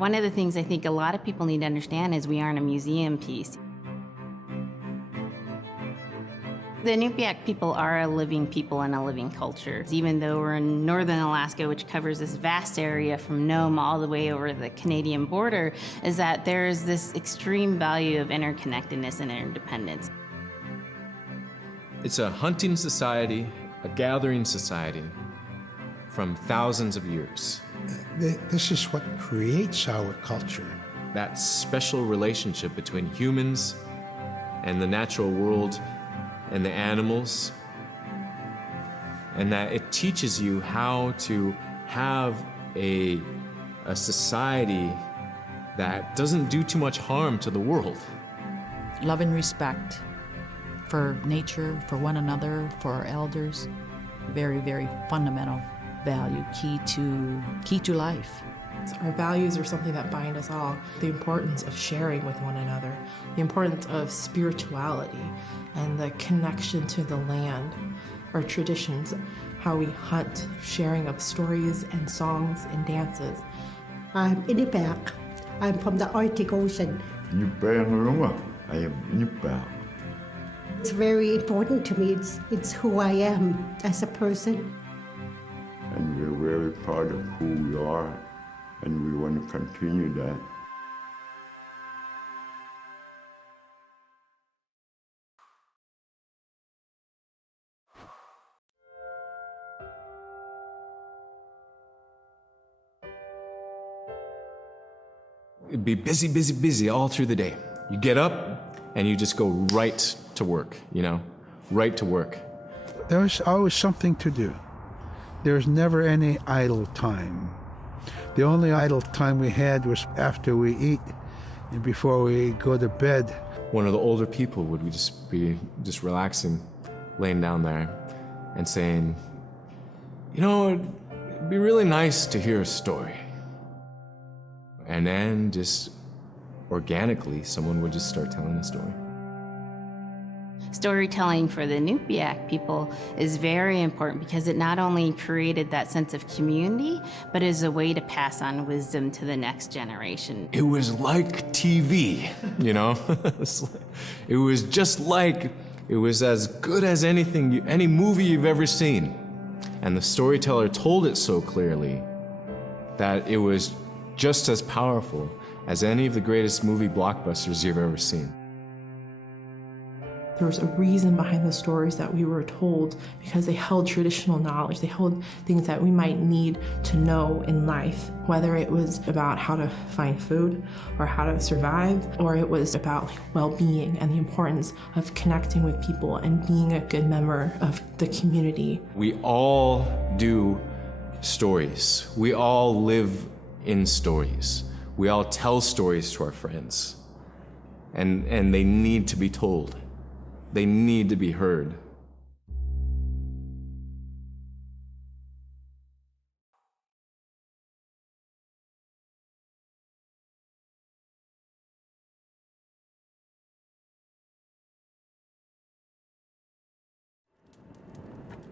One of the things I think a lot of people need to understand is we aren't a museum piece. The Inupiaq people are a living people and a living culture. Even though we're in northern Alaska, which covers this vast area from Nome all the way over the Canadian border, is that there's this extreme value of interconnectedness and interdependence. It's a hunting society, a gathering society from thousands of years. This is what creates our culture. That special relationship between humans and the natural world and the animals, and that it teaches you how to have a society that doesn't do too much harm to the world. Love and respect for nature, for one another, for our elders. Very, very fundamental value, key to life. Our values are something that bind us all. The importance of sharing with one another, the importance of spirituality, and the connection to the land, our traditions, how we hunt, sharing of stories and songs and dances. I'm Inupiaq. I'm from the Arctic Ocean. I am Inupiaq. It's very important to me. It's who I am as a person. And we're very proud of who we are, and we want to continue that. It'd be busy, busy, busy all through the day. You get up and you just go right to work, right to work. There's always something to do. There's never any idle time. The only idle time we had was after we eat and before we go to bed. One of the older people would be relaxing, laying down there and saying, it'd be really nice to hear a story. And then just organically, someone would just start telling a story. Storytelling for the Inupiaq people is very important because it not only created that sense of community, but is a way to pass on wisdom to the next generation. It was like TV, It was just like, it was as good as any movie you've ever seen. And the storyteller told it so clearly that it was just as powerful as any of the greatest movie blockbusters you've ever seen. There was a reason behind the stories that we were told because they held traditional knowledge. They held things that we might need to know in life, whether it was about how to find food or how to survive, or it was about well-being and the importance of connecting with people and being a good member of the community. We all do stories. We all live in stories. We all tell stories to our friends. And they need to be told. They need to be heard.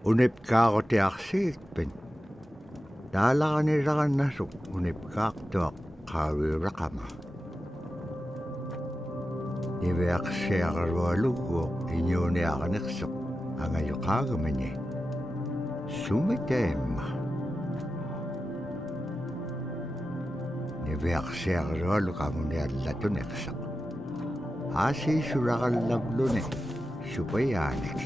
Unipkaaq tiaqsiitpin. Taalaqanilaqannasuk unipkaaqtuaq qaaviuraqama. Niveaqsiaqarualuguuq iñuuniaqaniqsuq angayuqaagamani. Sumiteemma. Niveaqsiaqarualuq amuniallatuneqsaq. Aasiisuraqallavluni supayaanik.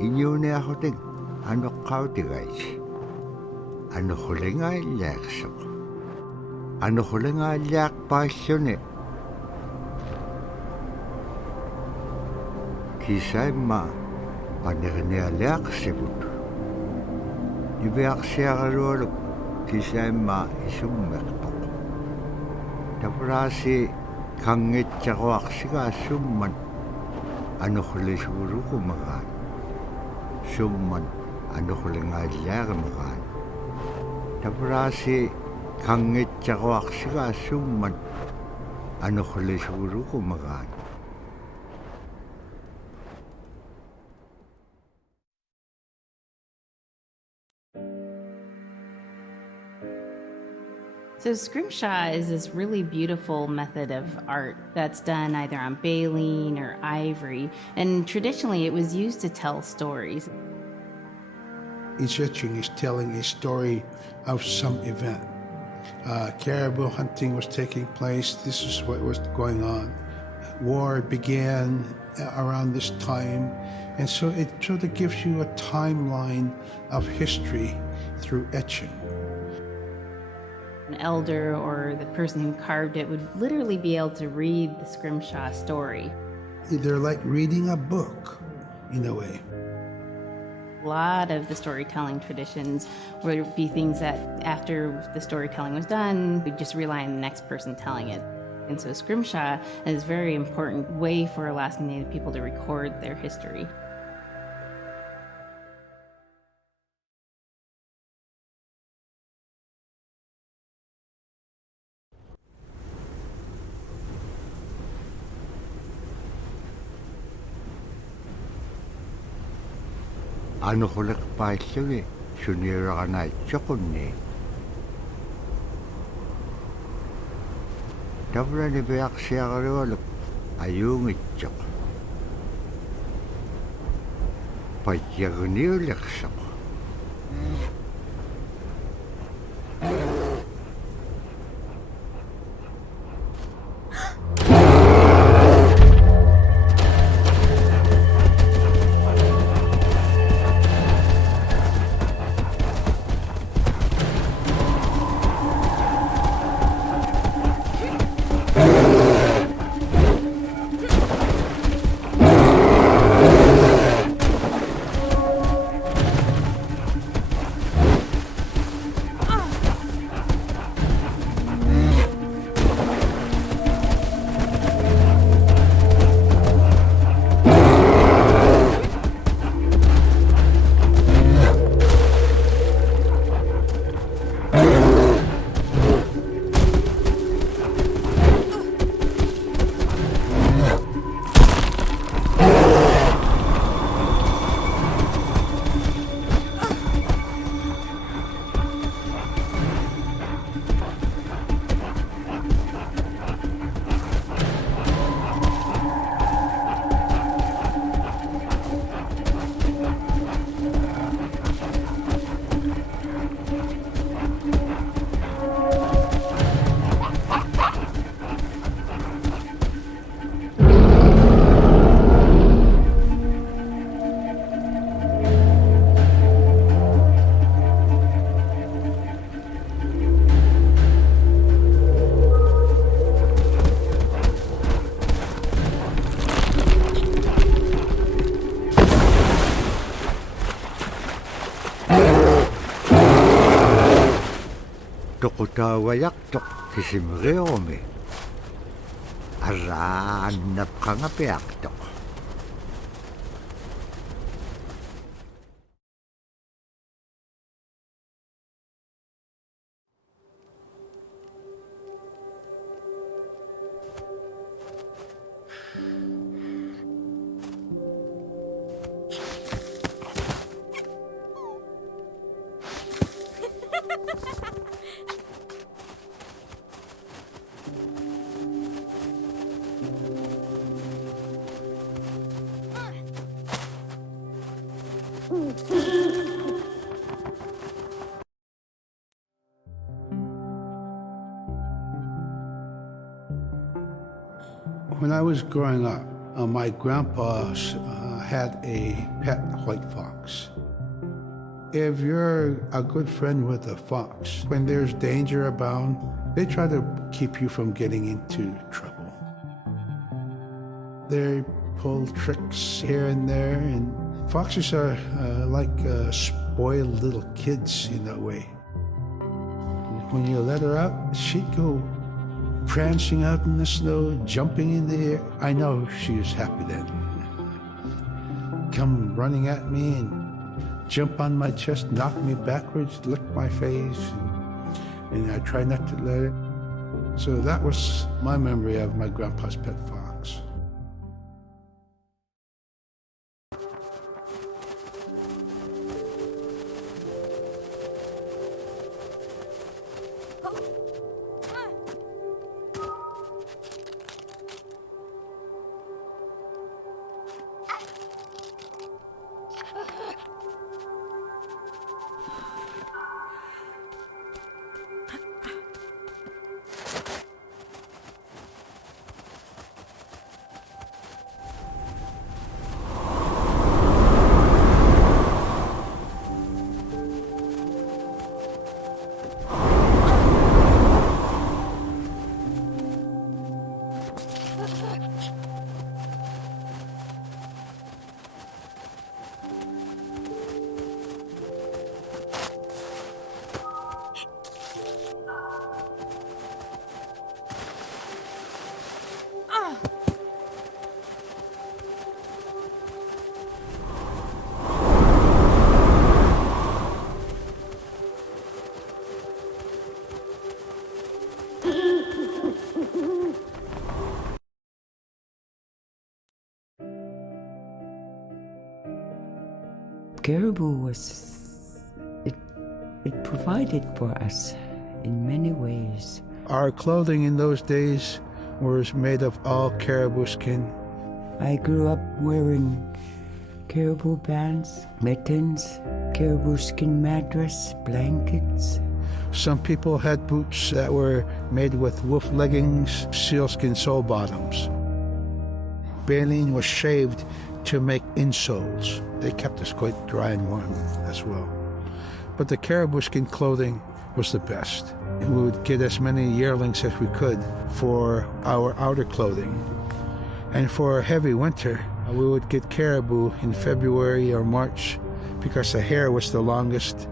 Iñuuniaqutik anuqqautigaich. Anuqulingailliaqsuq. Anuqulingailliaqpaalluni. Kisaimma paniqnialiaqsivut. Niviaqsiaqalualuk kisaimma isummeqtoq. Tapraasi kangitsaquaqsigaasumman anuqulisuurukumagaan. Summan ano hulingailiaqimagaan tapuraasi kangitsaquaqsigaassuummat ano hulisuuluqumagaan. So scrimshaw is this really beautiful method of art that's done either on baleen or ivory, and traditionally it was used to tell stories. Each etching is telling a story of some event. Caribou hunting was taking place. This is what was going on. War began around this time, and so it sort of gives you a timeline of history through etching. An elder or the person who carved it would literally be able to read the scrimshaw story. They're like reading a book, in a way. A lot of the storytelling traditions would be things that after the storytelling was done, we'd just rely on the next person telling it. And so scrimshaw is a very important way for Alaskan Native people to record their history. Ano huliqpaallagi suniuraqanaitsoqunni tavrani piaqsiaqarualuk ajuungitsoq payaguniuliqsoq Toqutawayaqtoq kisimriumi arraannapqangapiaqtoq When I was growing up, my grandpa had a pet white fox. If you're a good friend with a fox, when there's danger abound, they try to keep you from getting into trouble. They pull tricks here and there, and foxes are like spoiled little kids in a way. When you let her out, she'd go prancing out in the snow, jumping in the air. I know she was happy then. Come running at me and jump on my chest, knock me backwards, lick my face, and I try not to let it. So that was my memory of my grandpa's pet fox. Caribou was, it provided for us in many ways. Our clothing in those days was made of all caribou skin. I grew up wearing caribou bands, mittens, caribou skin mattress, blankets. Some people had boots that were made with wolf leggings, sealskin sole bottoms. Baleen was shaved to make insoles. They kept us quite dry and warm as well. But the caribou skin clothing was the best. We would get as many yearlings as we could for our outer clothing. And for a heavy winter, we would get caribou in February or March because the hair was the longest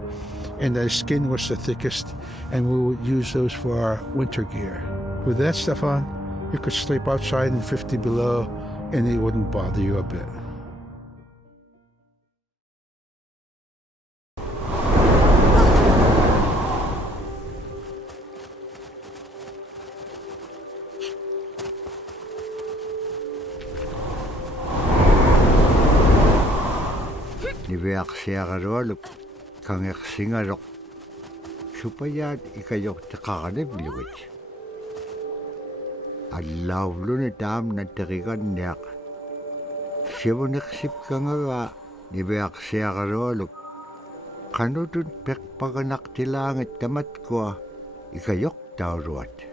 and the skin was the thickest, and we would use those for our winter gear. With that stuff on, you could sleep outside in 50 below and it wouldn't bother you a bit. Niveaksiagaroluk kangersingarok supayat ikayok taqaqanivlugut. Allaavluni taam natterigan niaq. Sivuneqsip kangaga niveaksiagaroluk qanutun peqpaganaqtilaangat tamatkua ikayok tauruat.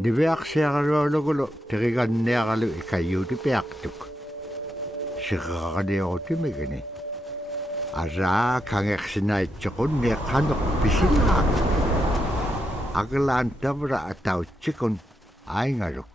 Niveaksiagarolugulu teriganniaqalu ikayuuti piaqtuk. Siqaqaniurutimigani. Araa kangersinaaitsoqunni qanuq pisilaaq. Aglaan tavra atautsikun aingaruk.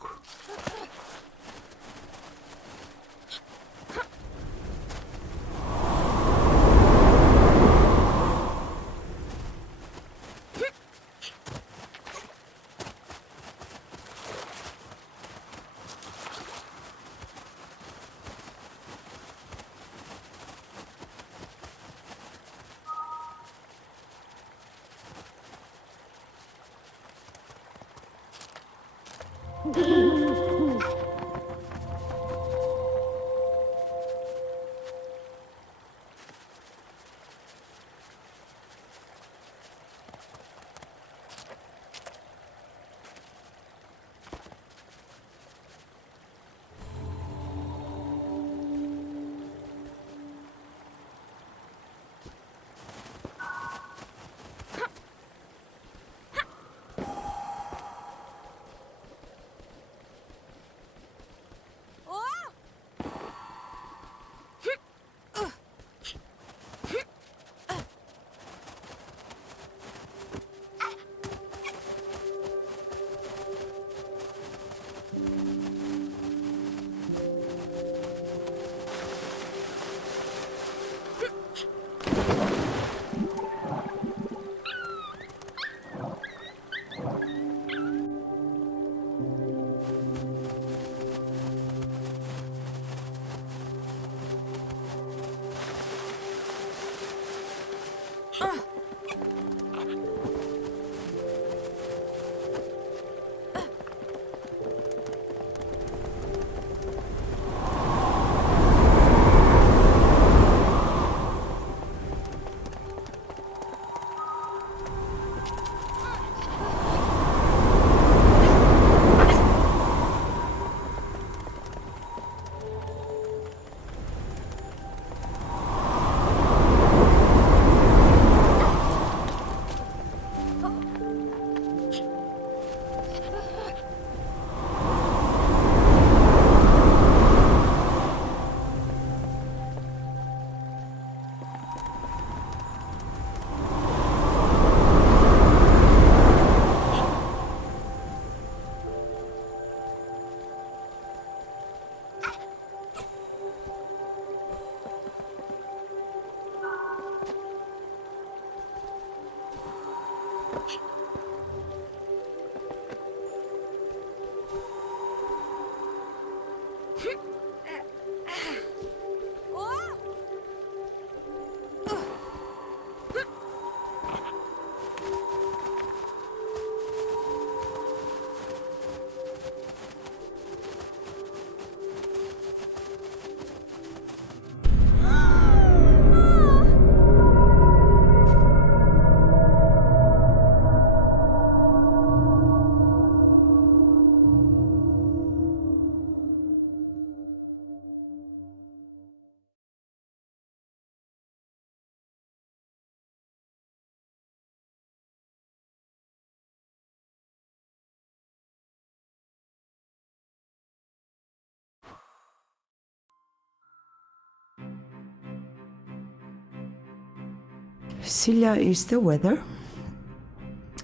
Sila is the weather.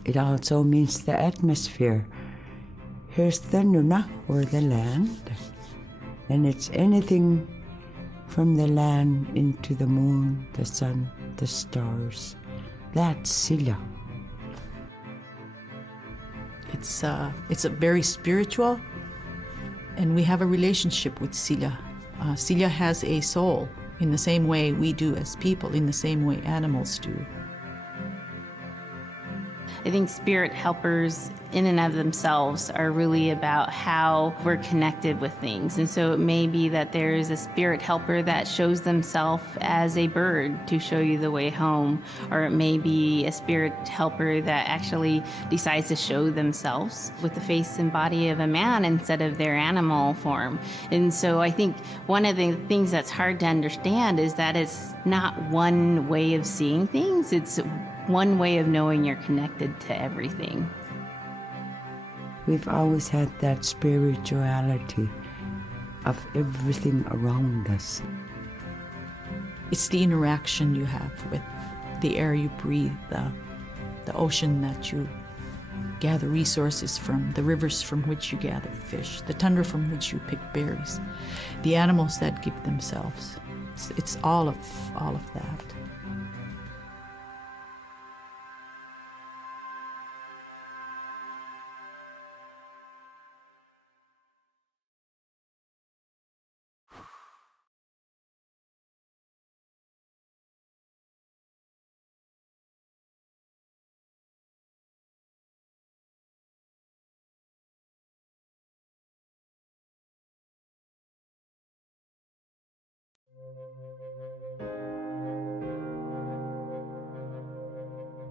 It also means the atmosphere. Here's the nuna, or the land. And it's anything from the land into the moon, the sun, the stars. That's Sila. It's a very spiritual, and we have a relationship with Sila. Sila has a soul in the same way we do as people, in the same way animals do. I think spirit helpers in and of themselves are really about how we're connected with things. And so it may be that there's a spirit helper that shows themselves as a bird to show you the way home, or it may be a spirit helper that actually decides to show themselves with the face and body of a man instead of their animal form. And so I think one of the things that's hard to understand is that it's not one way of seeing things, it's one way of knowing you're connected to everything. We've always had that spirituality of everything around us. It's the interaction you have with the air you breathe, the ocean that you gather resources from, the rivers from which you gather fish, the tundra from which you pick berries, the animals that give themselves. It's all of that.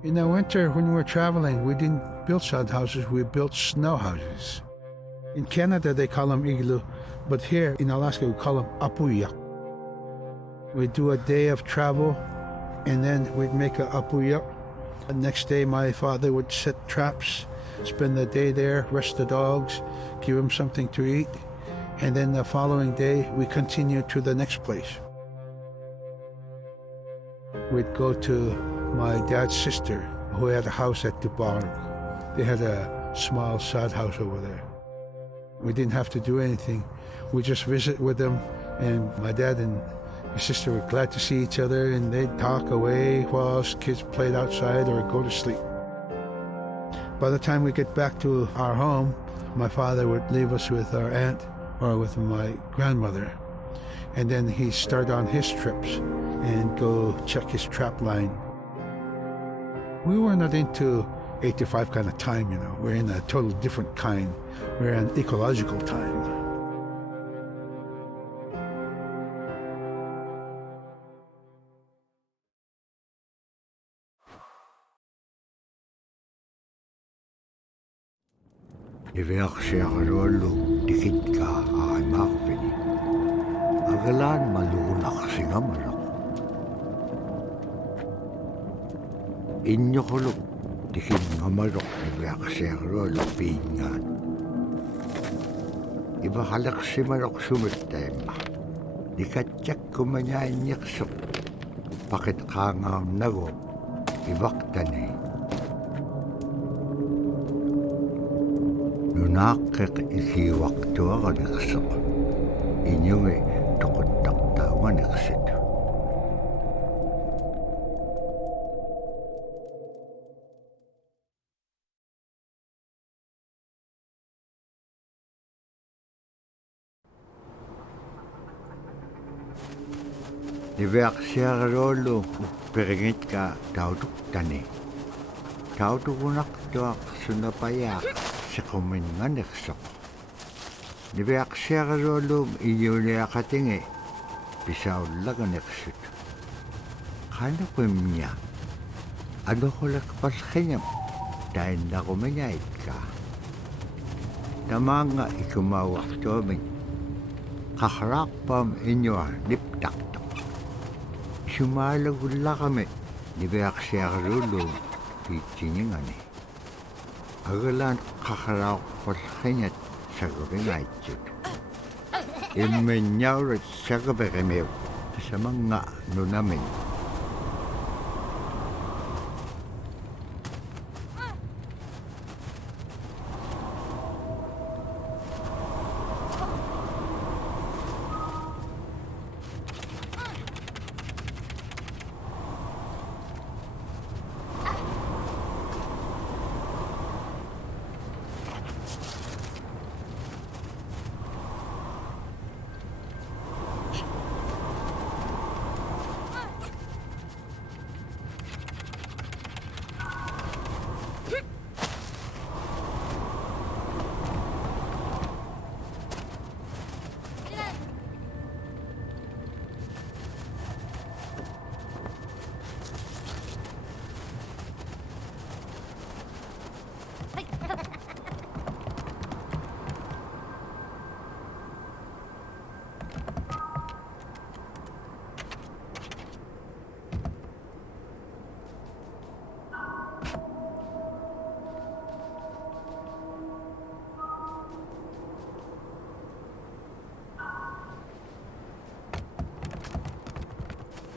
In the winter, when we were traveling, we didn't build sod houses, we built snow houses. In Canada, they call them igloo, but here in Alaska, we call them apuya. We'd do a day of travel, and then we'd make a apuya. The next day, my father would set traps, spend the day there, rest the dogs, give them something to eat, and then the following day, we continued to the next place. We'd go to my dad's sister, who had a house at Dubarg. They had a small sod house over there. We didn't have to do anything. We just visit with them, and my dad and my sister were glad to see each other, and they'd talk away while us kids played outside or go to sleep. By the time we get back to our home, my father would leave us with our aunt or with my grandmother, and then he'd start on his trips and go check his trap line. We were not into 8 to 5 kind of time, you know. We're in a total different kind. We're in ecological time. Iveaksiaruolu tikitka aimarpini. Agalan maluunaqsingamaraq. Innoquluk tikinngamaruq iveaksiaruolu piingaan. Ivahaleqsimaruq sumittaimma. Nikatjakkumañainniqsuq. Paqitqaangaarnagu ivaqtani. Nunaqqiq ikiwaqtuaqaniqsuq. Inyungi toquttaqtauganiqsit. Niveaqsiaruolu uppiringitka tautuktani. Tautugunaqtuaq sunapayaaq siquminganiqsuq. Niveaqsiaruolum iyuliaqatingi pisaullaganiqsut. Qanuqimña anuqulaqpallqiñam tainnaqumiñaitka. Tamaanga ikumauaqtuamin qaqraaqpam iñua niptaqtuq. Sumaalagullaqami niveaqsiaruolum kiitsiningani. Agalan qaqraaqpallqiñat sagupingaitsut. Immiñaurat sagupigimiu samanga nunamin.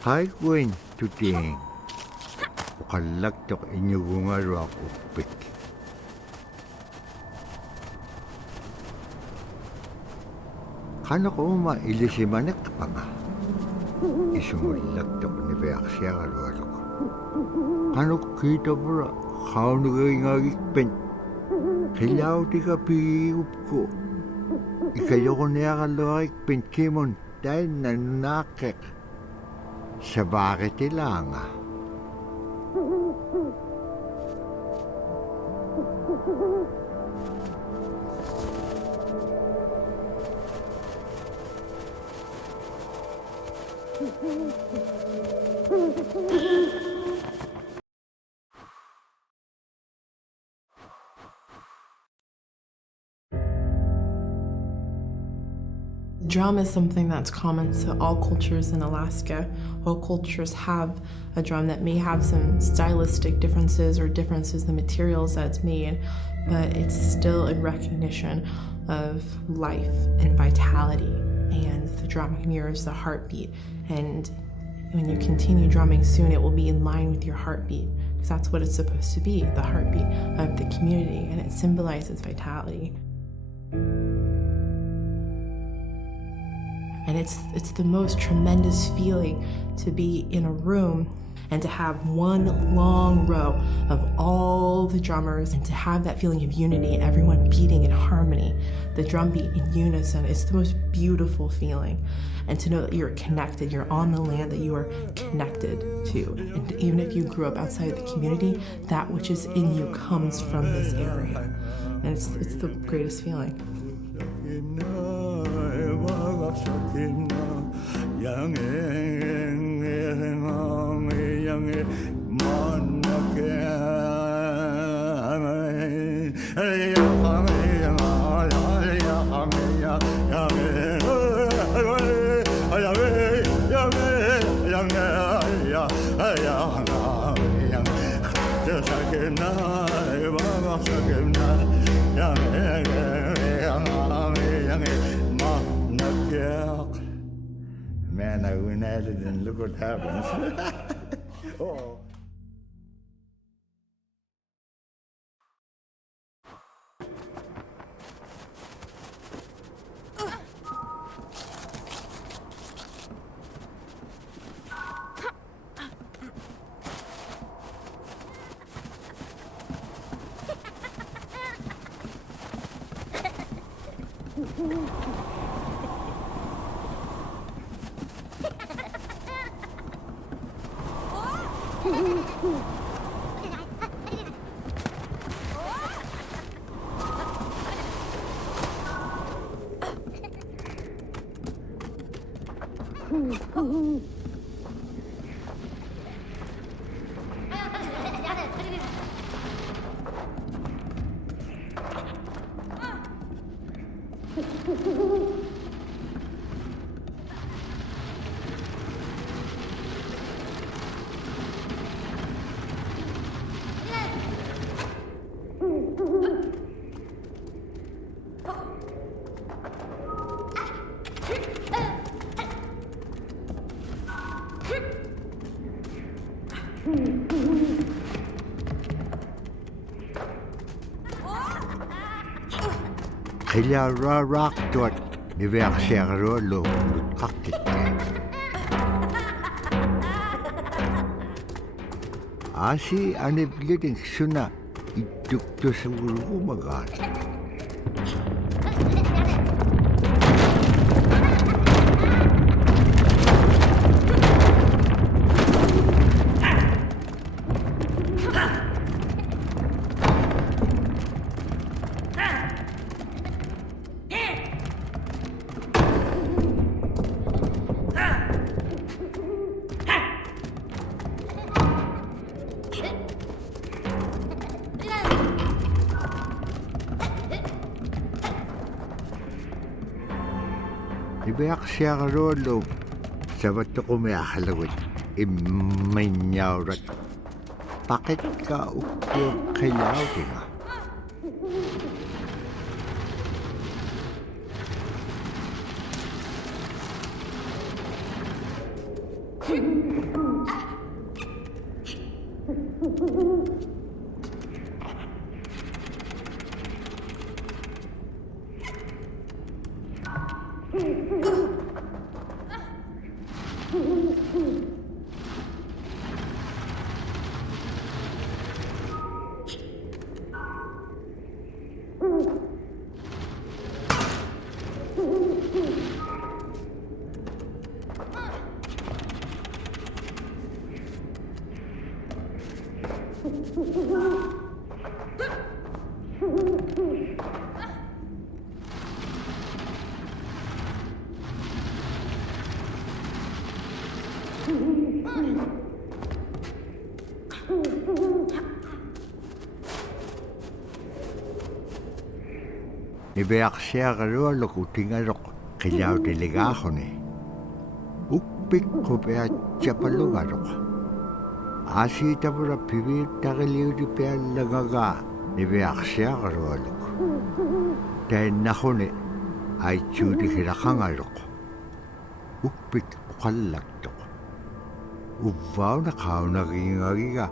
Haikuin tutiing. Uqallaktuq iñugungaruaq uppik. Qanuquma ilisimaneqpanga. Isumullaktuq niveaqsiagarualuk. Qanuq kiitapura qaunugingagikpen. Qillautika piigupku. Ikayoquniaqalluarikpen kimun tainna nunaaqqiq. Sabaqitilanga. Drum is something that's common to all cultures in Alaska. All cultures have a drum that may have some stylistic differences or differences in the materials that it's made, but it's still a recognition of life and vitality. And the drum mirrors the heartbeat. And when you continue drumming soon, it will be in line with your heartbeat, because that's what it's supposed to be, the heartbeat of the community, and it symbolizes vitality. And it's the most tremendous feeling to be in a room And to have one long row of all the drummers and to have that feeling of unity, everyone beating in harmony, the drum beat in unison, it's the most beautiful feeling. And to know that you're connected, you're on the land that you are connected to. And even if you grew up outside of the community, that which is in you comes from this area. And it's the greatest feeling. Man, I went at it and look what happens. Oh. Kaya rarak tuat ni veak siagro lo kakit. Asi ane bliting suna iduk to sa ulo magal. Ibeak siya karolo sabat ko may akalawit imaynyaw rat pakit ka ukyo kayaw tinga. Ibeak siya karolo kutingarok kayaw delegaho ni. Ukpik ko pa chapalungarok. Asi tapura pibir takiliw di pa lagaga ni beak siya karolo. Dahil nako ni ay chudi kirakangarok. Ukpik ukalak to. Uvaw na kao nagingagiga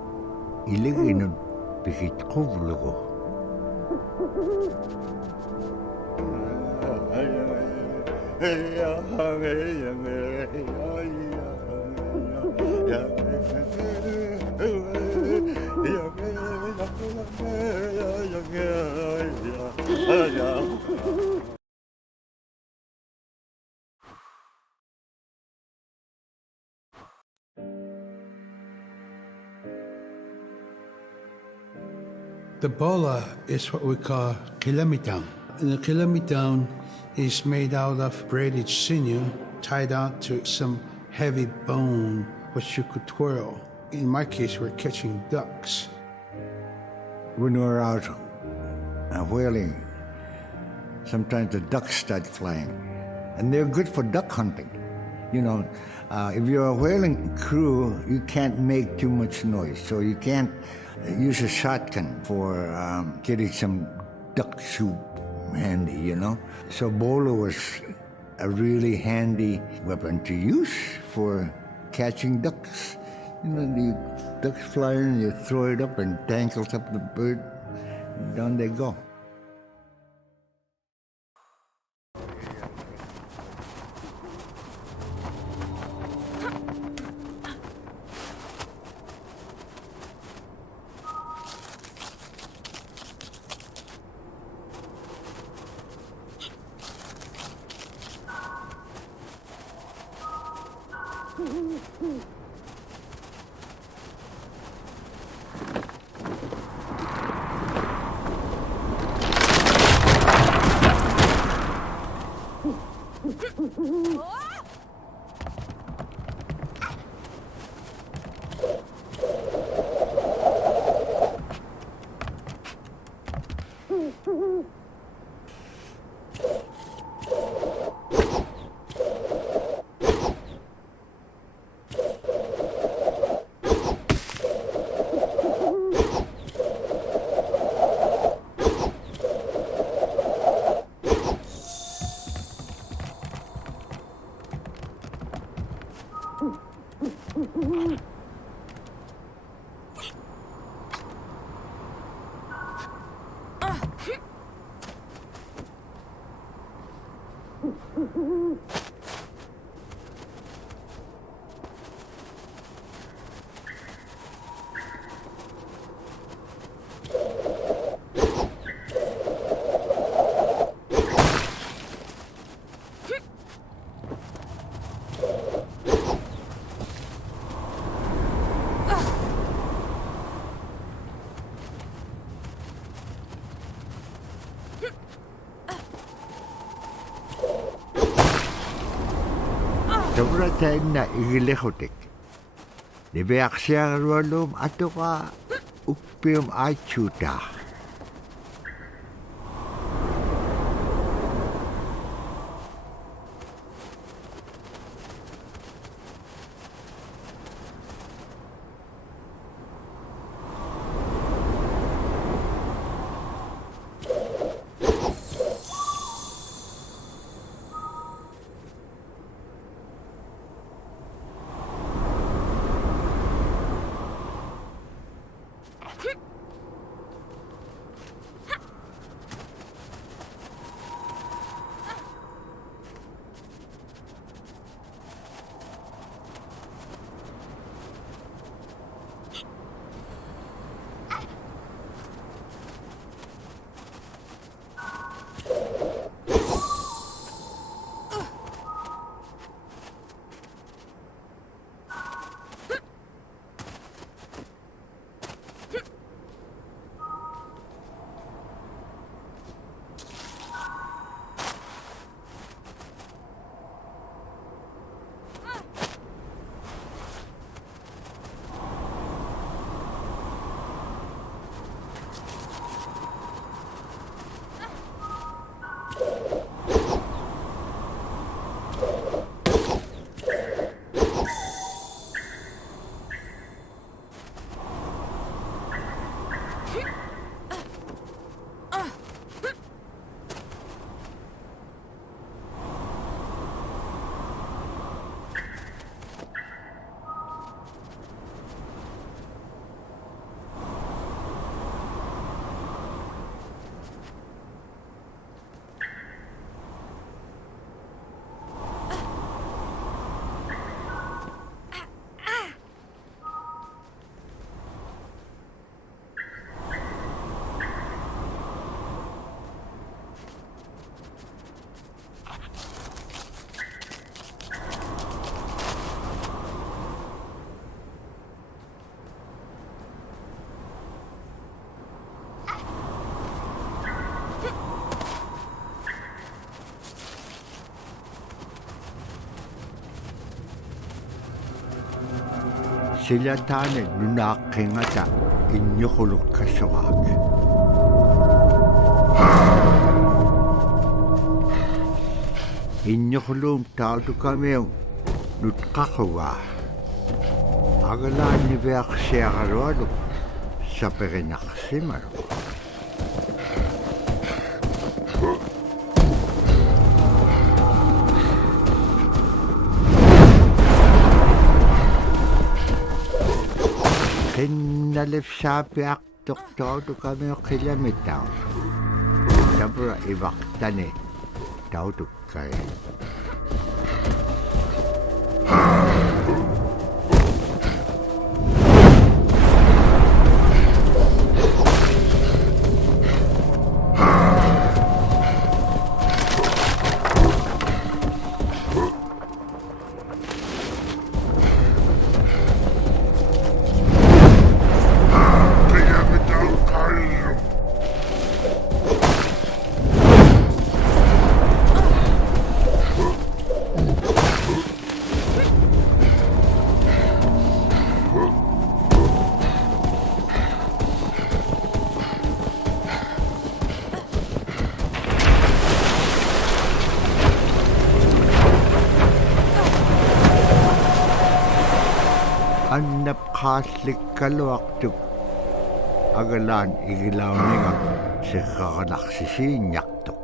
iliginon pikit ko vlogo. Yeah. The bola is what we call kilamitang. And the kilamitang is made out of braided sinew tied out to some heavy bone which you could twirl. In my case, we're catching ducks. When we're out whaling, sometimes the ducks start flying. And they're good for duck hunting. You know, if you're a whaling crew, you can't make too much noise. So you can't use a shotgun for getting some duck soup handy, you know. So bolo was a really handy weapon to use for catching ducks. You know, the ducks fly in, you throw it up and tangles up the bird, and down they go. Sobrang na igilehotek. Dibeak siya rolum ato ka upium achuta. Sila tane nunakingata inyukuluk kasuwag. Inyukulum taldo kami nutkakawa. Agalan ni Veak Siagarolo sa Perinaximaro. Kinalip sabi ak doktor kami kilamitaw. Sabra ibaktani daw kay. Annap khaslik kalwaktuk agalan igilaw ninga si kakanaksisi nyaktuk.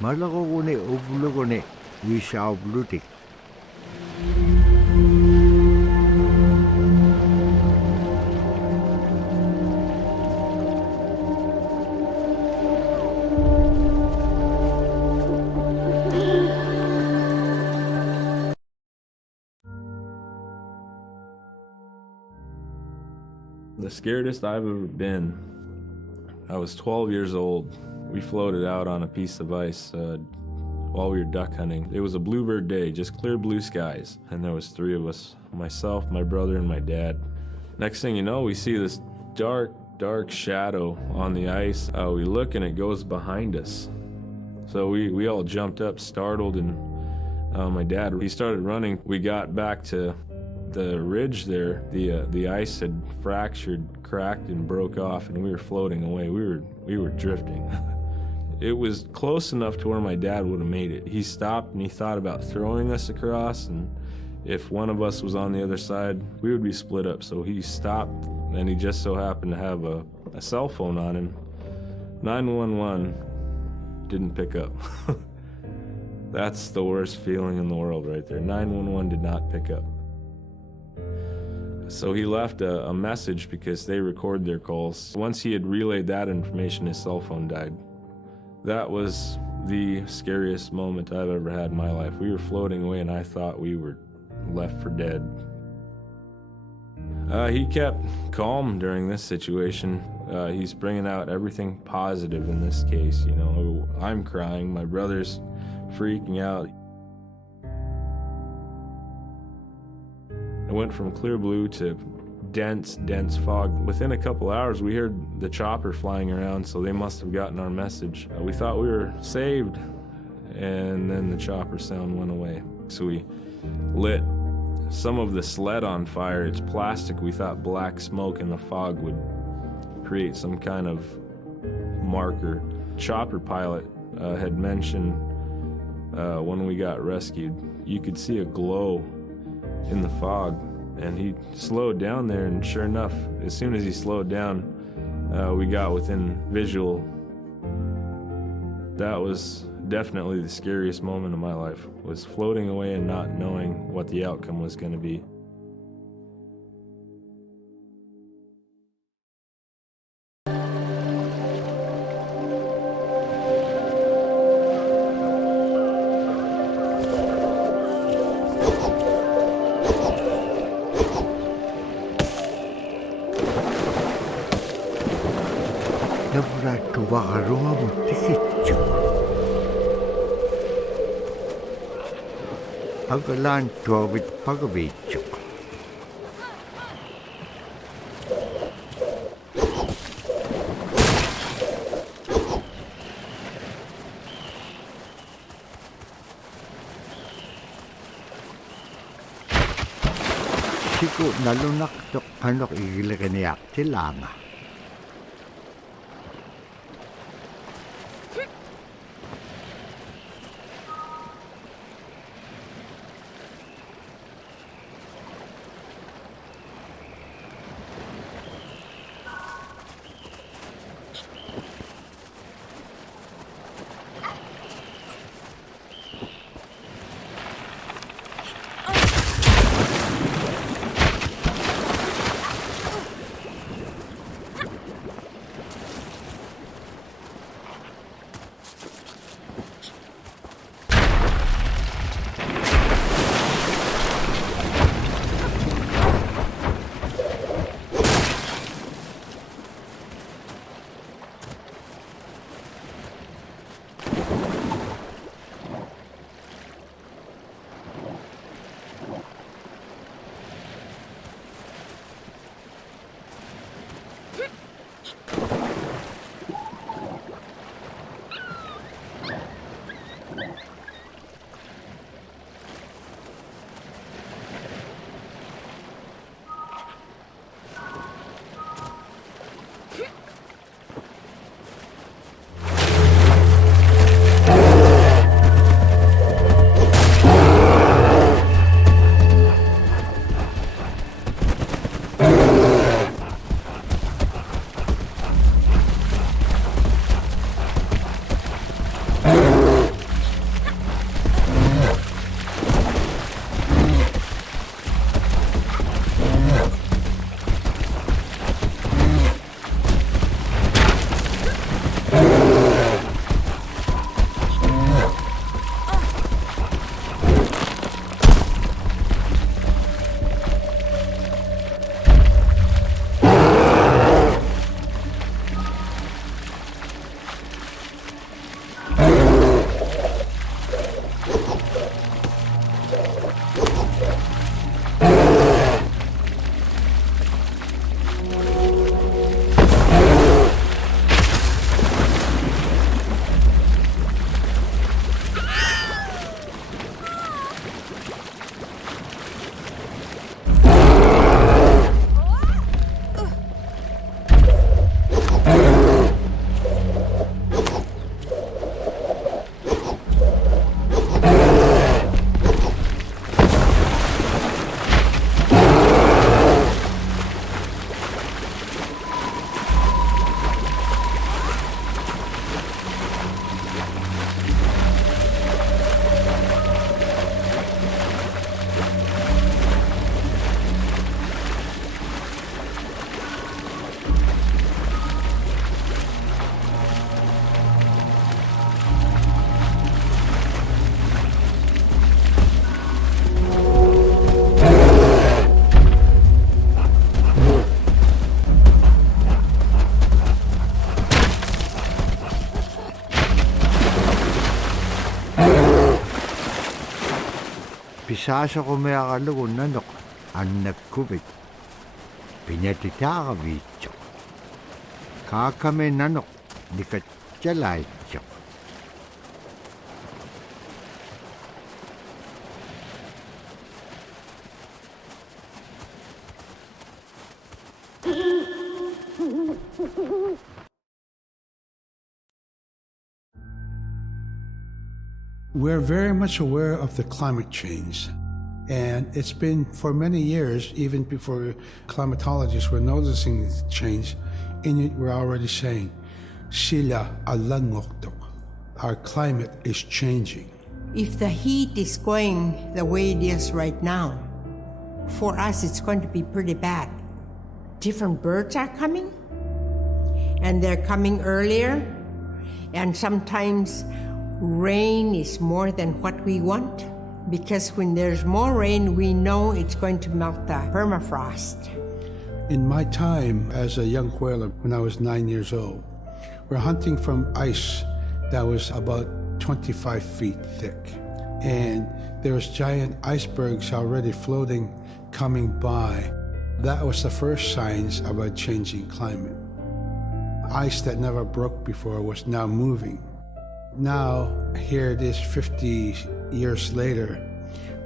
Malako kune uvulo kune wisa uvlutik. The scaredest I've ever been, I was 12 years old. We floated out on a piece of ice while we were duck hunting. It was a bluebird day, just clear blue skies. And there was 3 of us, myself, my brother, and my dad. Next thing you know, we see this dark shadow on the ice. We look and it goes behind us. So we all jumped up, startled, and my dad, he started running. We got back to the ridge there. The ice had fractured, cracked, and broke off, and we were floating away. We were drifting. It was close enough to where my dad would have made it. He stopped and he thought about throwing us across, and if one of us was on the other side, we would be split up. So he stopped, and he just so happened to have a cell phone on him. 911 didn't pick up. That's the worst feeling in the world right there. 911 did not pick up. So he left a message because they record their calls. Once he had relayed that information, his cell phone died. That was the scariest moment I've ever had in my life. We were floating away and I thought we were left for dead. He kept calm during this situation. He's bringing out everything positive in this case. You know, I'm crying, my brother's freaking out. It went from clear blue to dense fog. Within a couple hours, we heard the chopper flying around, so they must have gotten our message. We thought we were saved, and then the chopper sound went away. So we lit some of the sled on fire. It's plastic. We thought black smoke in the fog would create some kind of marker. Chopper pilot had mentioned when we got rescued, you could see a glow in the fog, and he slowed down there, and sure enough, as soon as he slowed down, we got within visual. That was definitely the scariest moment of my life, was floating away and not knowing what the outcome was going to be. Agalan tuawit pagabityo. Siku nalunak tok anok igilakaniyak tilanga. Pisasa ko may akalugon nanok ang nagkubit. Pinatita ka bityo. Kakame nanok di ka tsalaytyo. We're very much aware of the climate change. And it's been for many years, even before climatologists were noticing this change, Inuit were already saying, Sila alangoktok. Our climate is changing. If the heat is going the way it is right now, for us it's going to be pretty bad. Different birds are coming, and they're coming earlier, and sometimes rain is more than what we want, because when there's more rain, we know it's going to melt the permafrost. In my time as a young whaler, when I was 9 years old, we're hunting from ice that was about 25 feet thick. And There was giant icebergs already floating, coming by. That was the first signs of a changing climate. Ice that never broke before was now moving. Now, here it is 50 years later,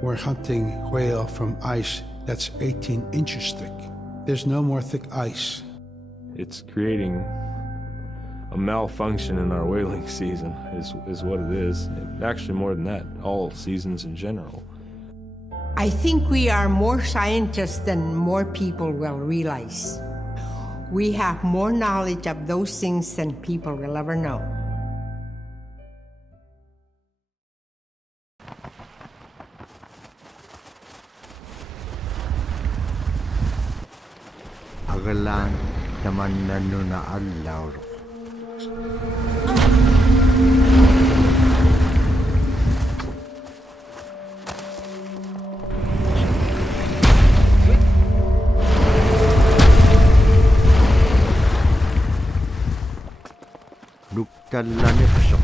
we're hunting whale from ice that's 18 inches thick. There's no more thick ice. It's creating a malfunction in our whaling season is what it is. Actually, more than that, all seasons in general. I think we are more scientists than more people will realize. We have more knowledge of those things than people will ever know. Agalan naman na adlaw. Duktalan ni pasok.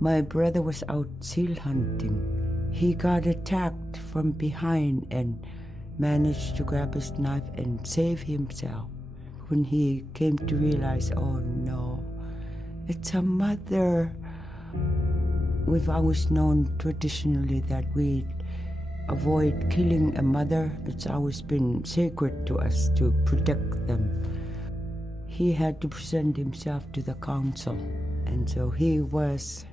My brother was out seal hunting. He got attacked from behind and managed to grab his knife and save himself. When he came to realize, oh no, it's a mother. We've always known traditionally that we avoid killing a mother. It's always been sacred to us to protect them. He had to present himself to the council, and so he was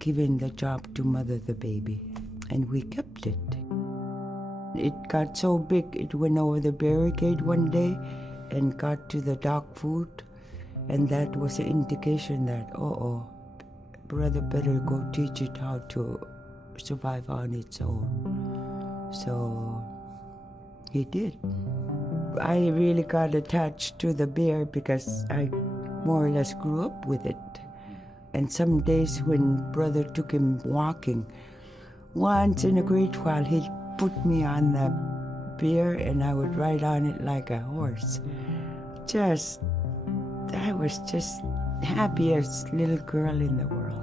given the job to mother the baby, and we kept it. It got so big it went over the barricade one day and got to the dog food, and that was an indication that, brother better go teach it how to survive on its own. So he did. I really got attached to the bear because I more or less grew up with it. And some days when brother took him walking, once in a great while he'd put me on the bear and I would ride on it like a horse. I was just happiest little girl in the world.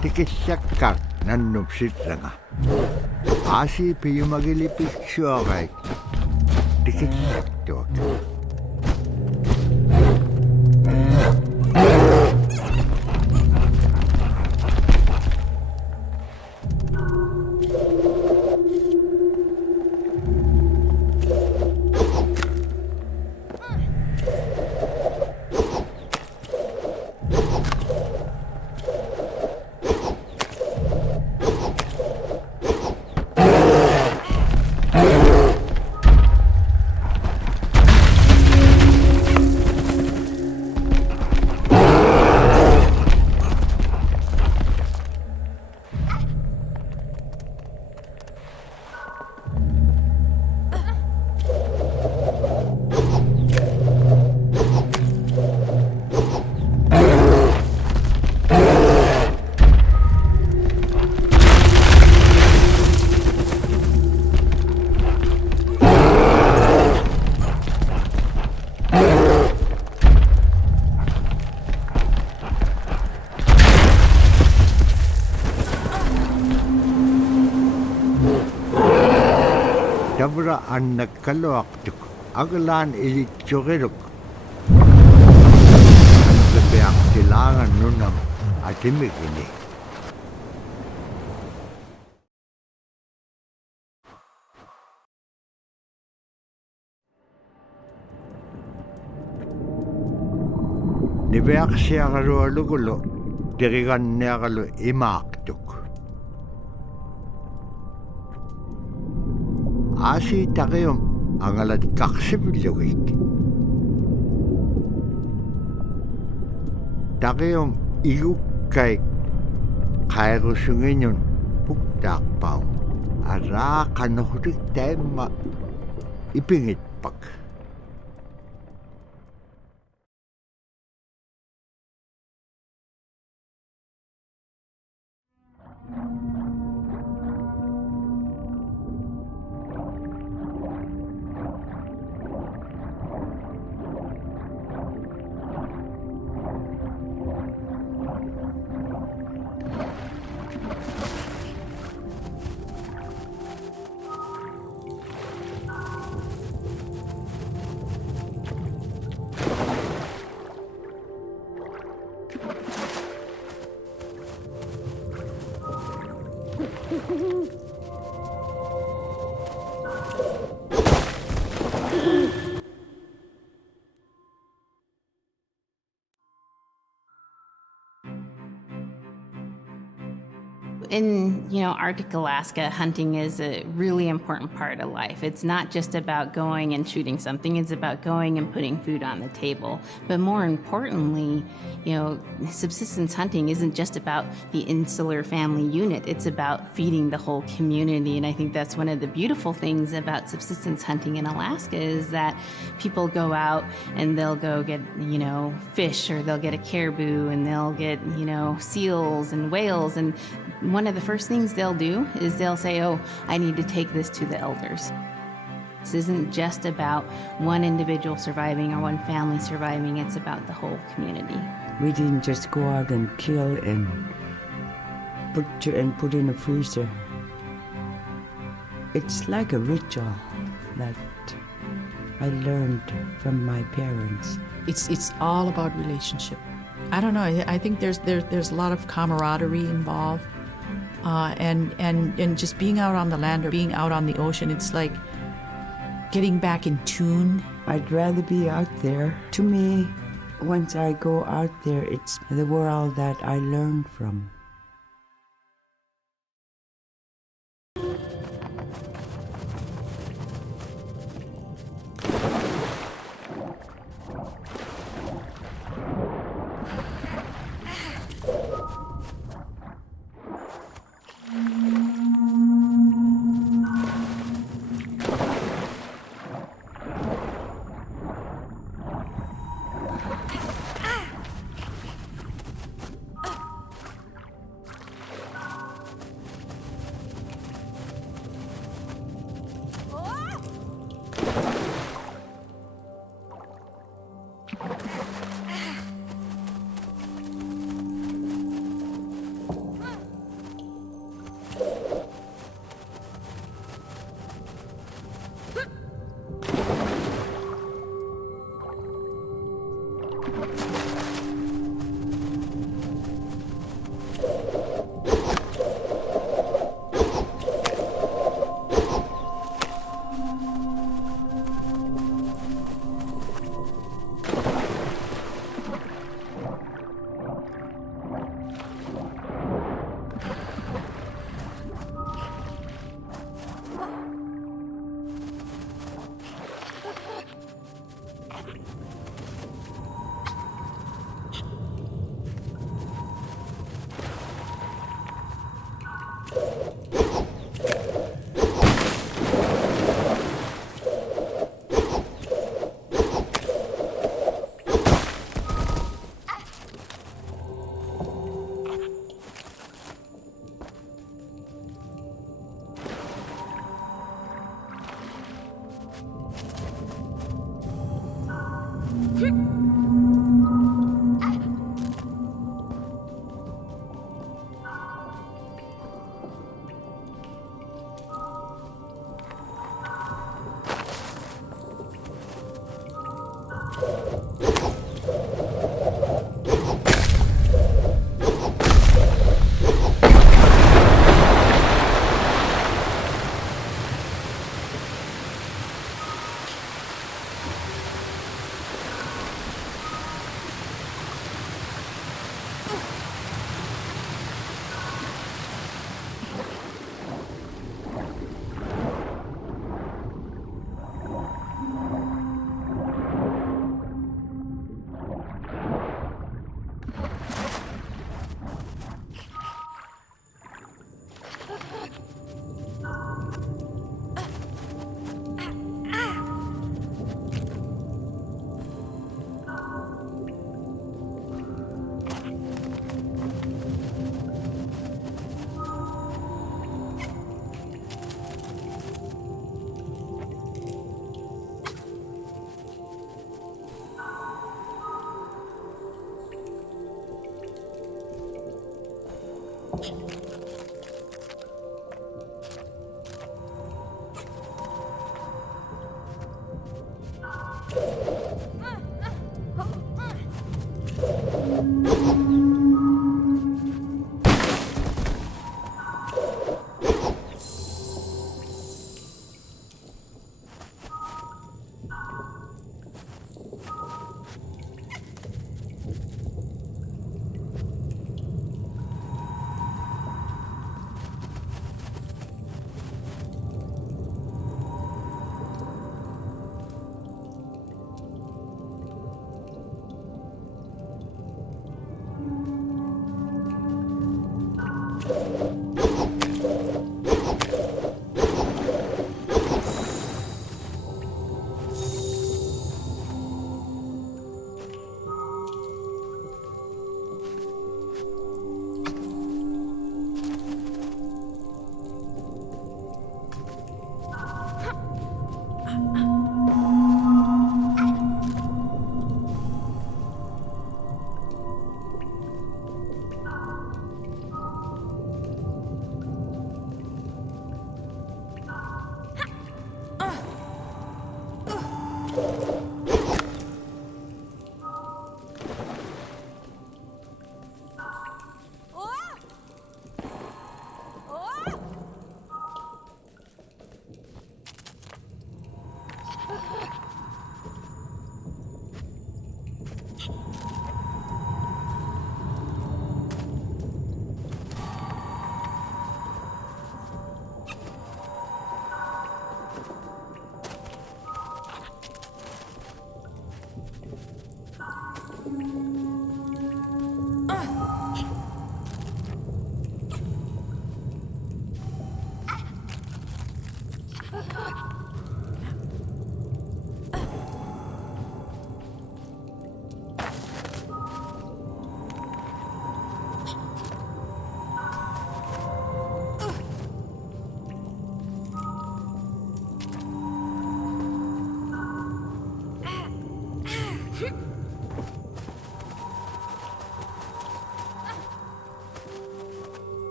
Tikisyakkak nannupsitlanga. Asi piyumagilipiksyuakay. Tikisyaktuak. Dabra an nagkaluaktuk, agalan ilitsugiruk. Ang sabiak silangan nunang atimik ini. Nibeak siya karualugulo, dirigan niya kalu imaaktuk. Asi takayom ang alat kaksibilyawik. Takayom igukay kairusungin yun pugtakpaw. Ara kanuhurik tema ipingit pag. In, Arctic Alaska, hunting is a really important part of life. It's not just about going and shooting something, it's about going and putting food on the table. But more importantly, subsistence hunting isn't just about the insular family unit, it's about feeding the whole community. And I think that's one of the beautiful things about subsistence hunting in Alaska is that people go out and they'll go get, fish, or they'll get a caribou, and they'll get, seals and whales. And one of the first things they'll do is they'll say, oh, I need to take this to the elders. This isn't just about one individual surviving or one family surviving, it's about the whole community. We didn't just go out and kill and put in a freezer. It's like a ritual that I learned from my parents. It's all about relationship. I don't know. I think there's a lot of camaraderie involved, and just being out on the land or being out on the ocean. It's like getting back in tune. I'd rather be out there. To me, once I go out there, it's the world that I learn from.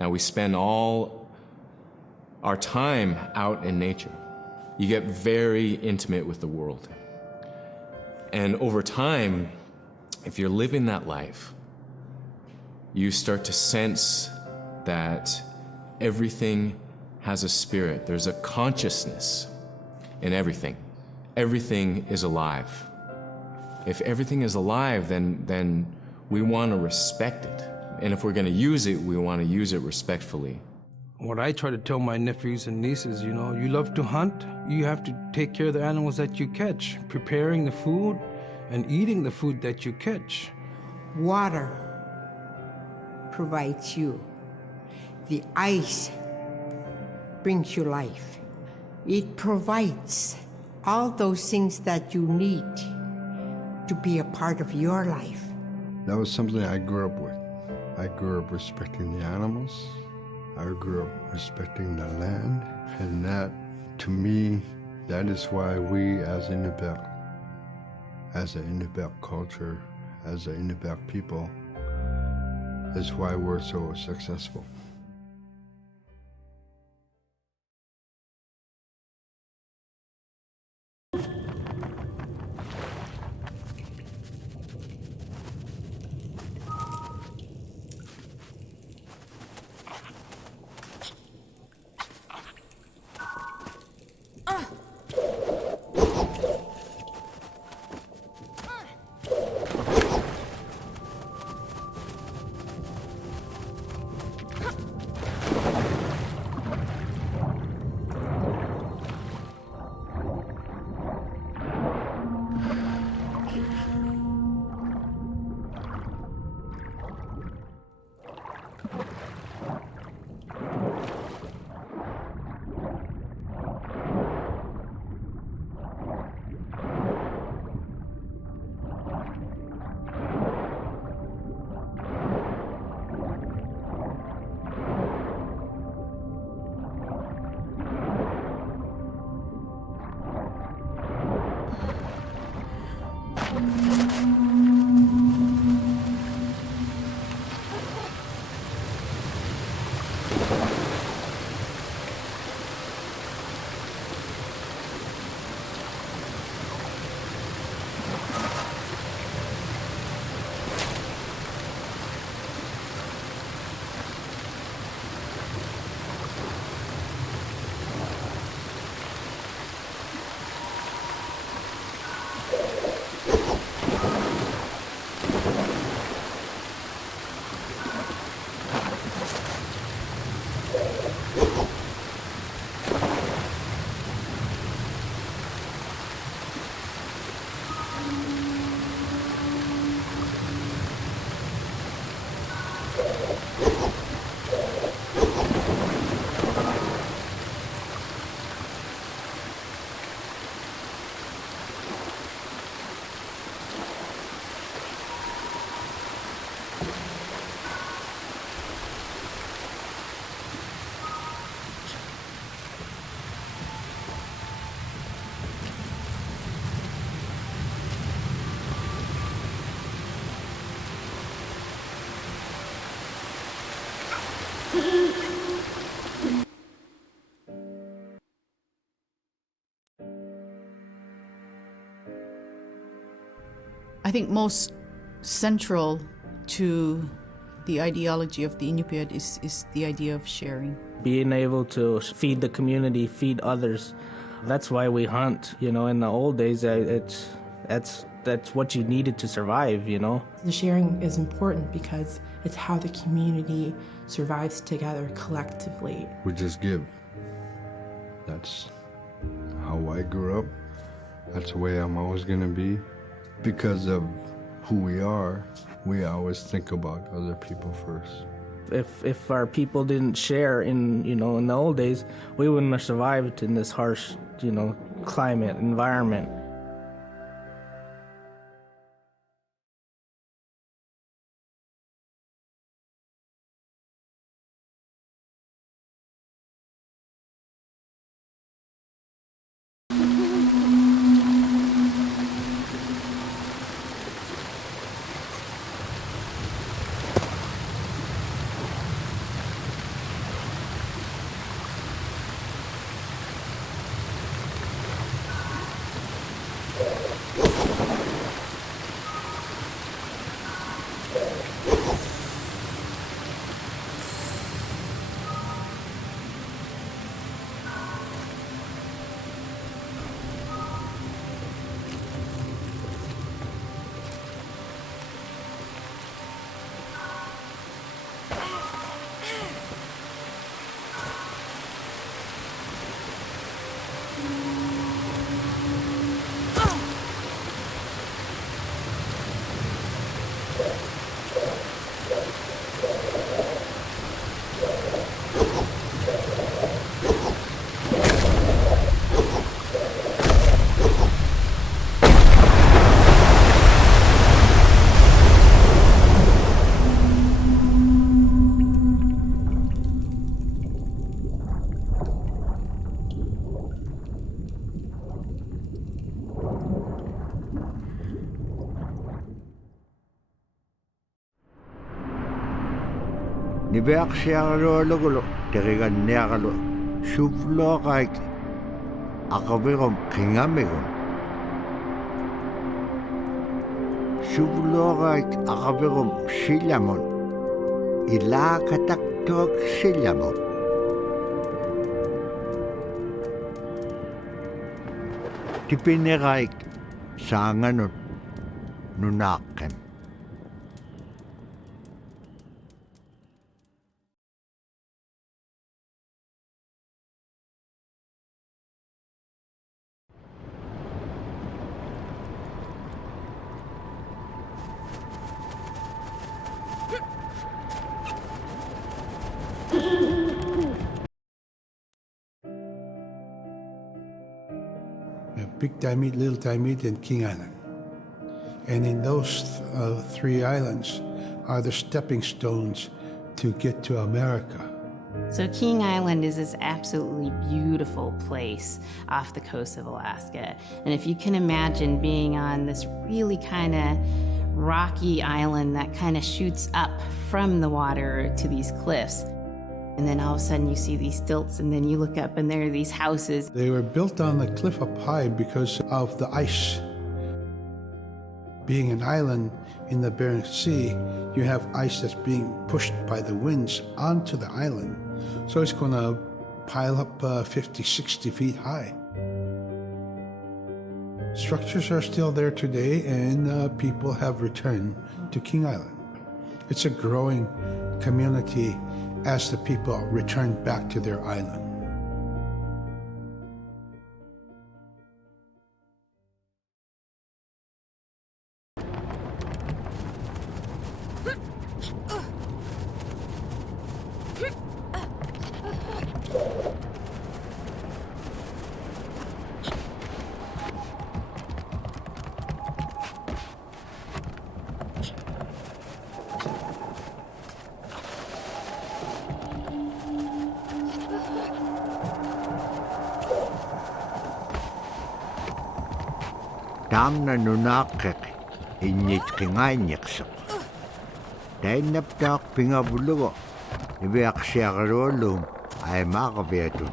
Now we spend all our time out in nature. You get very intimate with the world. And over time, if you're living that life, you start to sense that everything has a spirit. There's a consciousness in everything. Everything is alive. If everything is alive, then we want to respect it. And if we're going to use it, we want to use it respectfully. What I try to tell my nephews and nieces, you know, you love to hunt, you have to take care of the animals that you catch, preparing the food and eating the food that you catch. Water provides you. The ice brings you life. It provides all those things that you need to be a part of your life. That was something I grew up with. I grew up respecting the animals. I grew up respecting the land. And that, to me, that is why we as Inupiaq, as an Inupiaq culture, as an Inupiaq people, is why we're so successful. I think most central to the ideology of the Inupiat is the idea of sharing. Being able to feed the community, feed others. That's why we hunt. You know, in the old days, that's what you needed to survive, you know. The sharing is important because it's how the community survives together collectively. We just give. That's how I grew up. That's the way I'm always going to be. Because of who we are, we always think about other people first. If our people didn't share in the old days, we wouldn't have survived in this harsh, climate, environment. Nibeak siya lo terigan niya kalo shuvlo kaik akabigom kingamigom shuvlo kaik akabigom silamon ila kataktok silamon tipine kaik sanganot nunaken. Big Diamond, Little Diamond, and King Island. And in those three islands are the stepping stones to get to America. So King Island is this absolutely beautiful place off the coast of Alaska. And if you can imagine being on this really kind of rocky island that kind of shoots up from the water to these cliffs, and then all of a sudden you see these stilts, and then you look up and there are these houses. They were built on the cliff up high because of the ice. Being an island in the Bering Sea, you have ice that's being pushed by the winds onto the island. So it's going to pile up 50, 60 feet high. Structures are still there today, and people have returned to King Island. It's a growing community as the people return back to their island. nam na nunakek inyit kingay nyeksak. Dahil naptak pingabulugo, ibiak siya karolum ay makabiyatun.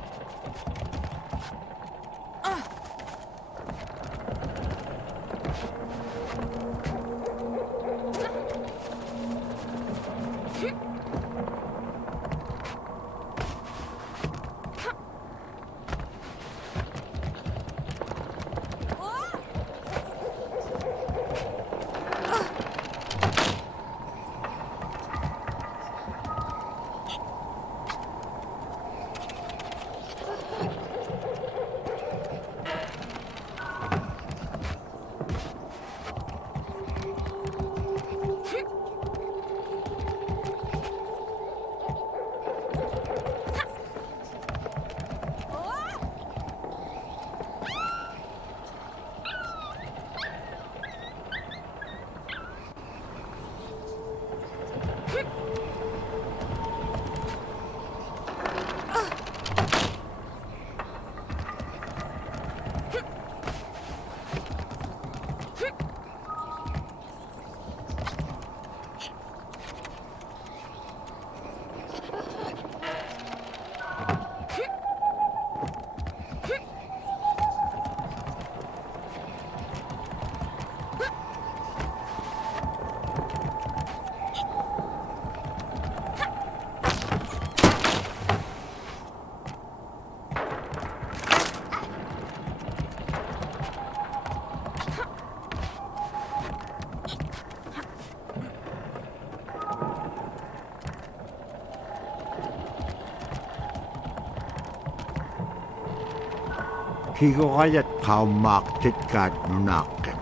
Kigo kayat kaumak titkat nunakek.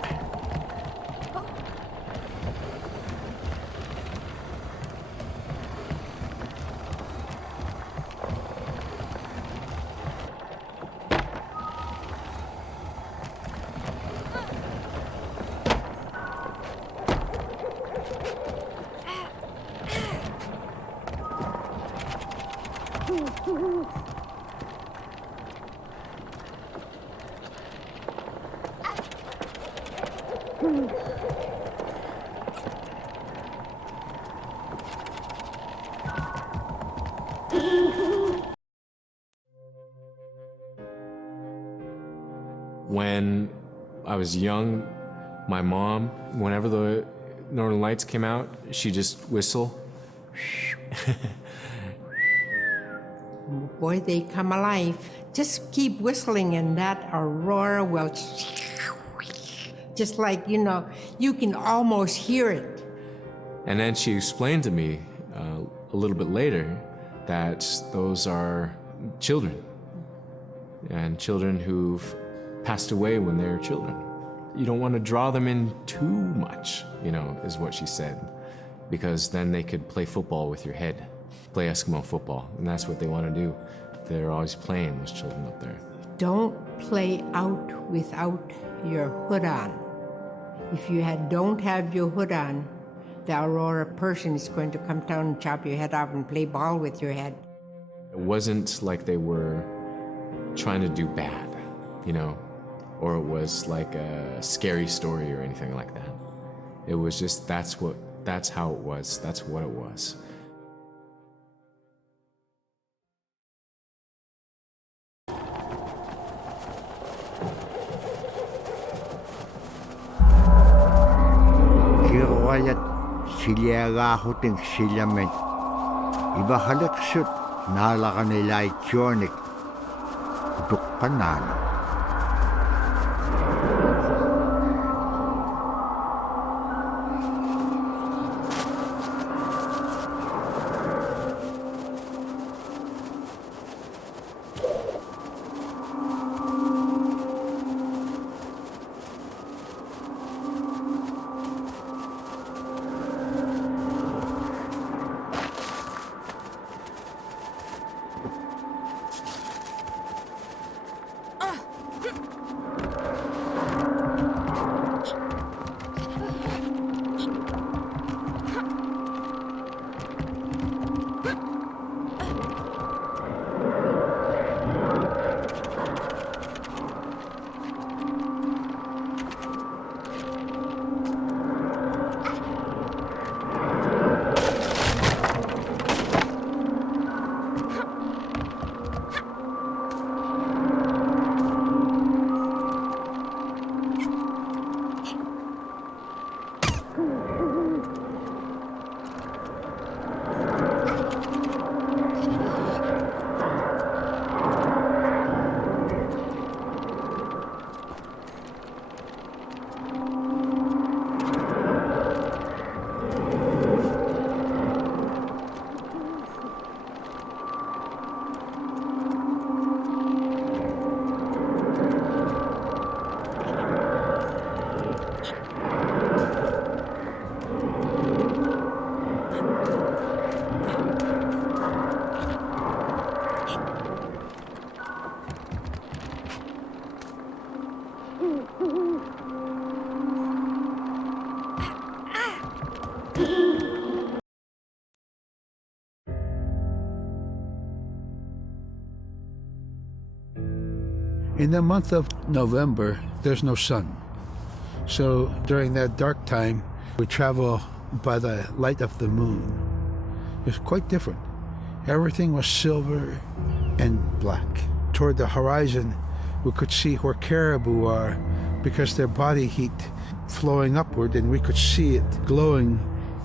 When I was young, my mom, whenever the Northern Lights came out, she'd just whistle. Boy, they come alive. Just keep whistling and that aurora will, just like, you can almost hear it. And then she explained to me a little bit later that those are children, and children who've passed away when they were children. You don't want to draw them in too much, is what she said, because then they could play football with your head, play Eskimo football, and that's what they want to do. They're always playing, those children up there. Don't play out without your hood on. If you don't have your hood on, the aurora person is going to come down and chop your head off and play ball with your head. It wasn't like they were trying to do bad, or it was like a scary story or anything like that. It was just, that's how it was, that's what it was. Kiruayat siliyagahuting silyamen. Iba haliksut nala kanila ityonik. Dukkanan. In the month of November, there's no sun. So during that dark time, we travel by the light of the moon. It's quite different. Everything was silver and black. Toward the horizon, we could see where caribou are because their body heat flowing upward, and we could see it glowing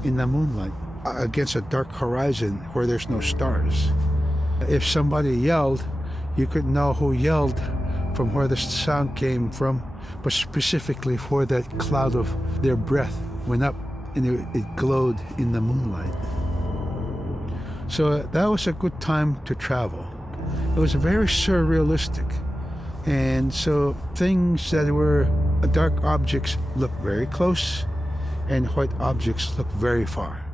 in the moonlight against a dark horizon where there's no stars. If somebody yelled, you could know who yelled from where the sound came from, but specifically where that cloud of their breath went up and it glowed in the moonlight. So that was a good time to travel. It was very surrealistic. And so things that were dark objects look very close, and white objects look very far.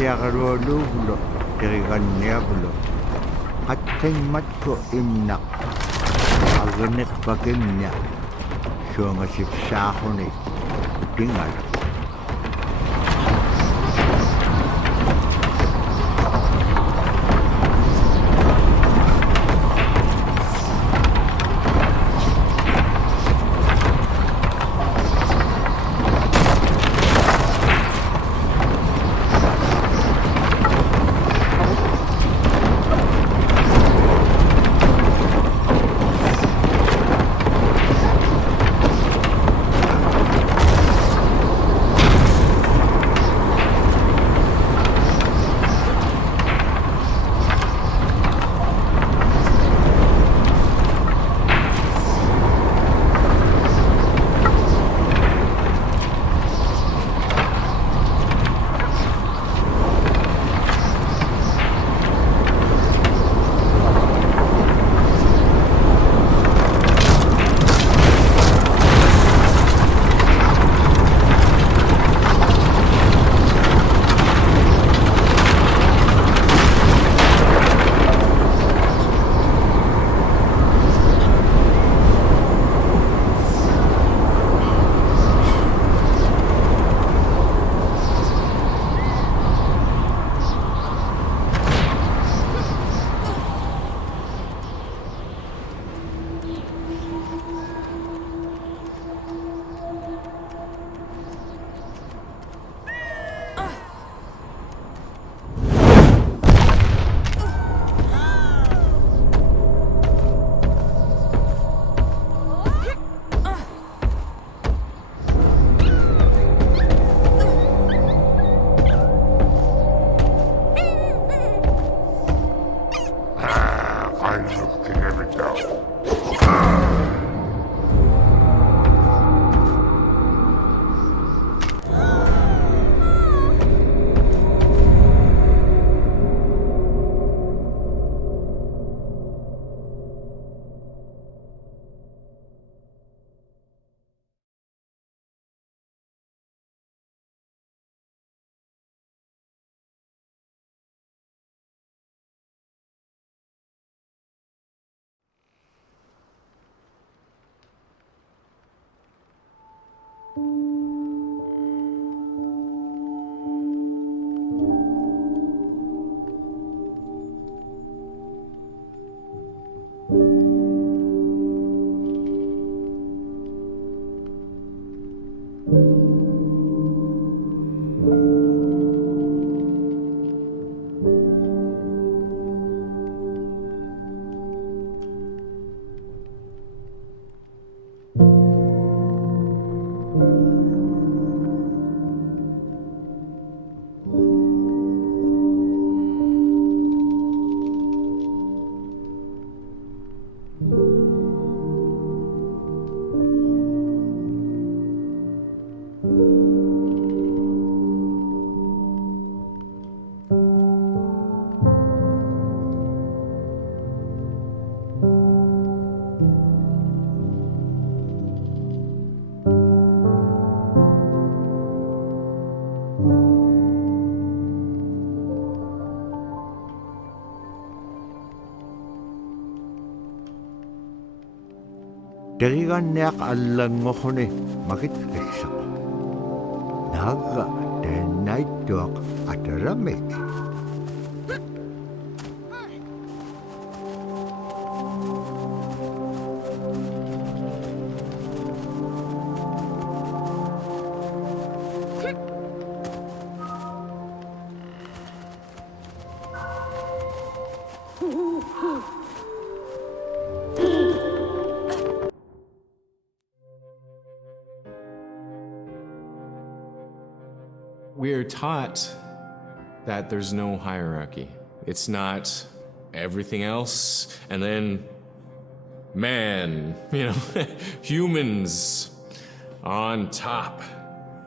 siagarualuulo teriganniagulo qatqimmatku imnaq agneqpakimnia suangasipsaaquni tingal teriganniaq allanngorruni makitqissaq naagga taannaittuaq atalamik We're taught that there's no hierarchy. It's not everything else and then man, humans on top,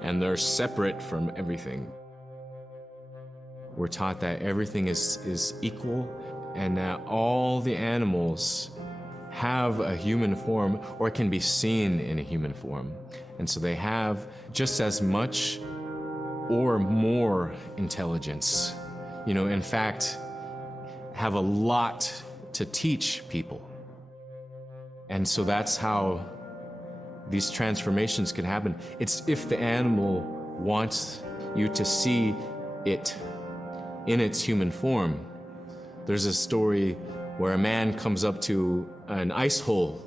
and they're separate from everything. We're taught that everything is equal and that all the animals have a human form or can be seen in a human form. And so they have just as much or more intelligence. In fact, have a lot to teach people. And so that's how these transformations can happen. It's if the animal wants you to see it in its human form. There's a story where a man comes up to an ice hole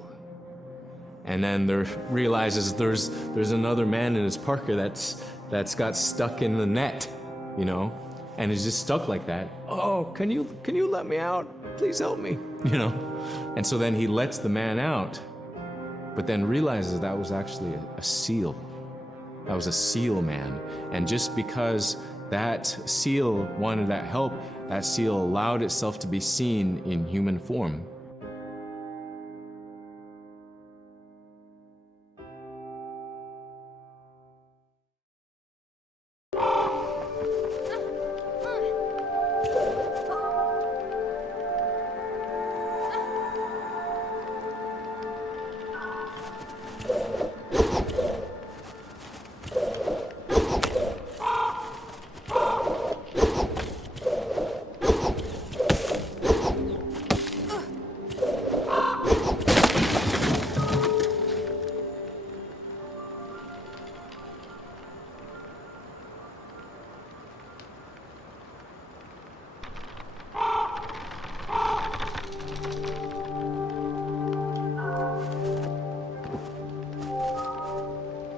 and then realizes there's another man in his parka that's got stuck in the net, and is just stuck like that. Oh, can you let me out? Please help me, And so then he lets the man out, but then realizes that was actually a seal. That was a seal man. And just because that seal wanted that help, that seal allowed itself to be seen in human form.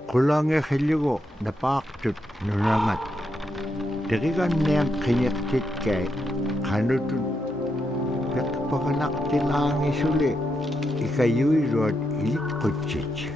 Kulange khiligo napaqtut nurangat. Dirigan niyang kinyaktit kay kanutut pagpaganak tilang isuli ikayuy rod ilit kutchich.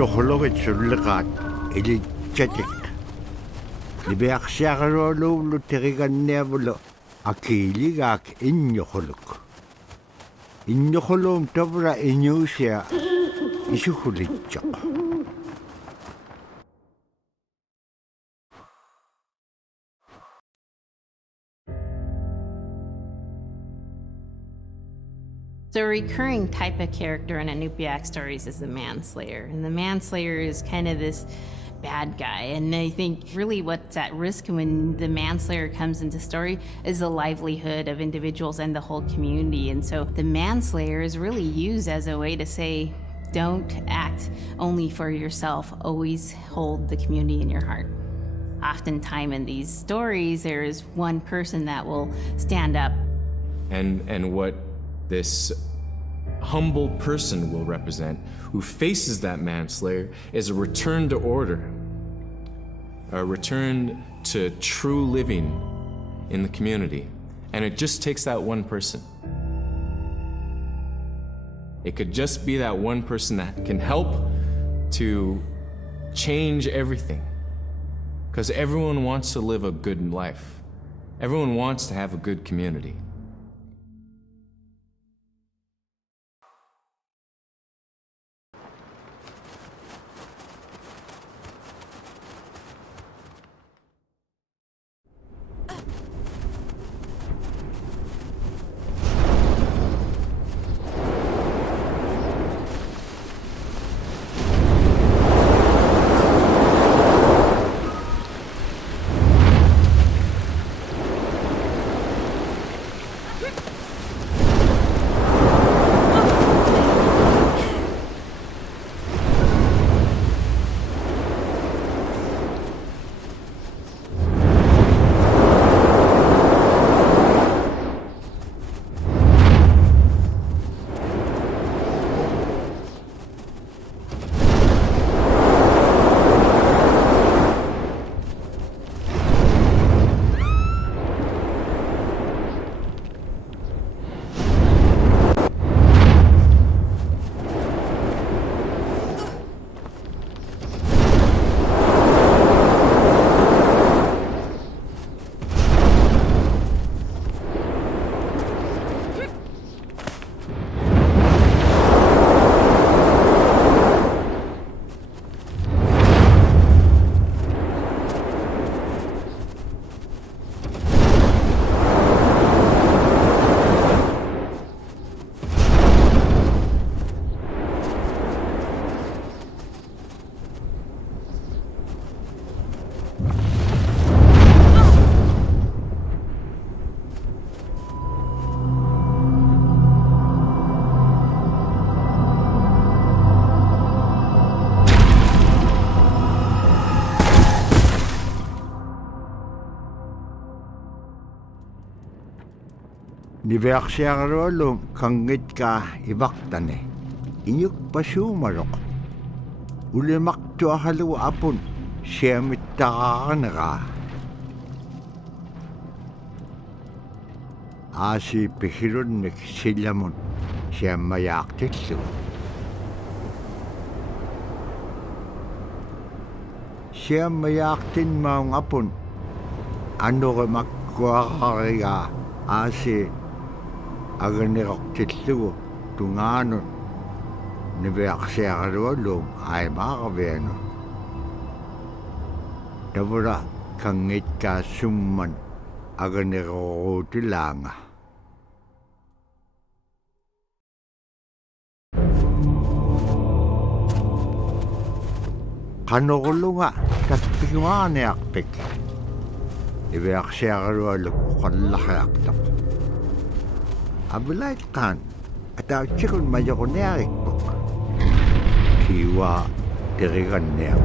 tohologit sulleqaat ilitsatik libiaqsiaqarualuullu teriganniavulu akiiligaak inñoquluk inñoquluum tavra iñuusia isuhulitsoq. So a recurring type of character in Inupiaq stories is the manslayer. And the manslayer is kind of this bad guy. And I think really what's at risk when the manslayer comes into story is the livelihood of individuals and the whole community. And so the manslayer is really used as a way to say, don't act only for yourself, always hold the community in your heart. Oftentimes in these stories, there is one person that will stand up. And what this humble person will represent, who faces that manslayer, is a return to order, a return to true living in the community. And it just takes that one person. It could just be that one person that can help to change everything. Because everyone wants to live a good life. Everyone wants to have a good community. Niveaksiaqarualum kangitka ivaktane inyuk pasuumaroq ulimaktuahalu apun siamittaqaqanaqa aasi pihirunnik sillamun siammayaaqtillu siammayaaqtinmaung apun anuqimakkuaqariga aasi aganiroqtillugu tungaanun niveaqsiaqaruallum aimaaqavianu tavura kangitkaa summan aganiroruutilaanga qanorulunga tatpigumaaniarpik niveaqsiaqarualluk uqallaqiaqtaq Abulaitqan atautsikun majoquniarikpuk kiwa teriganniaq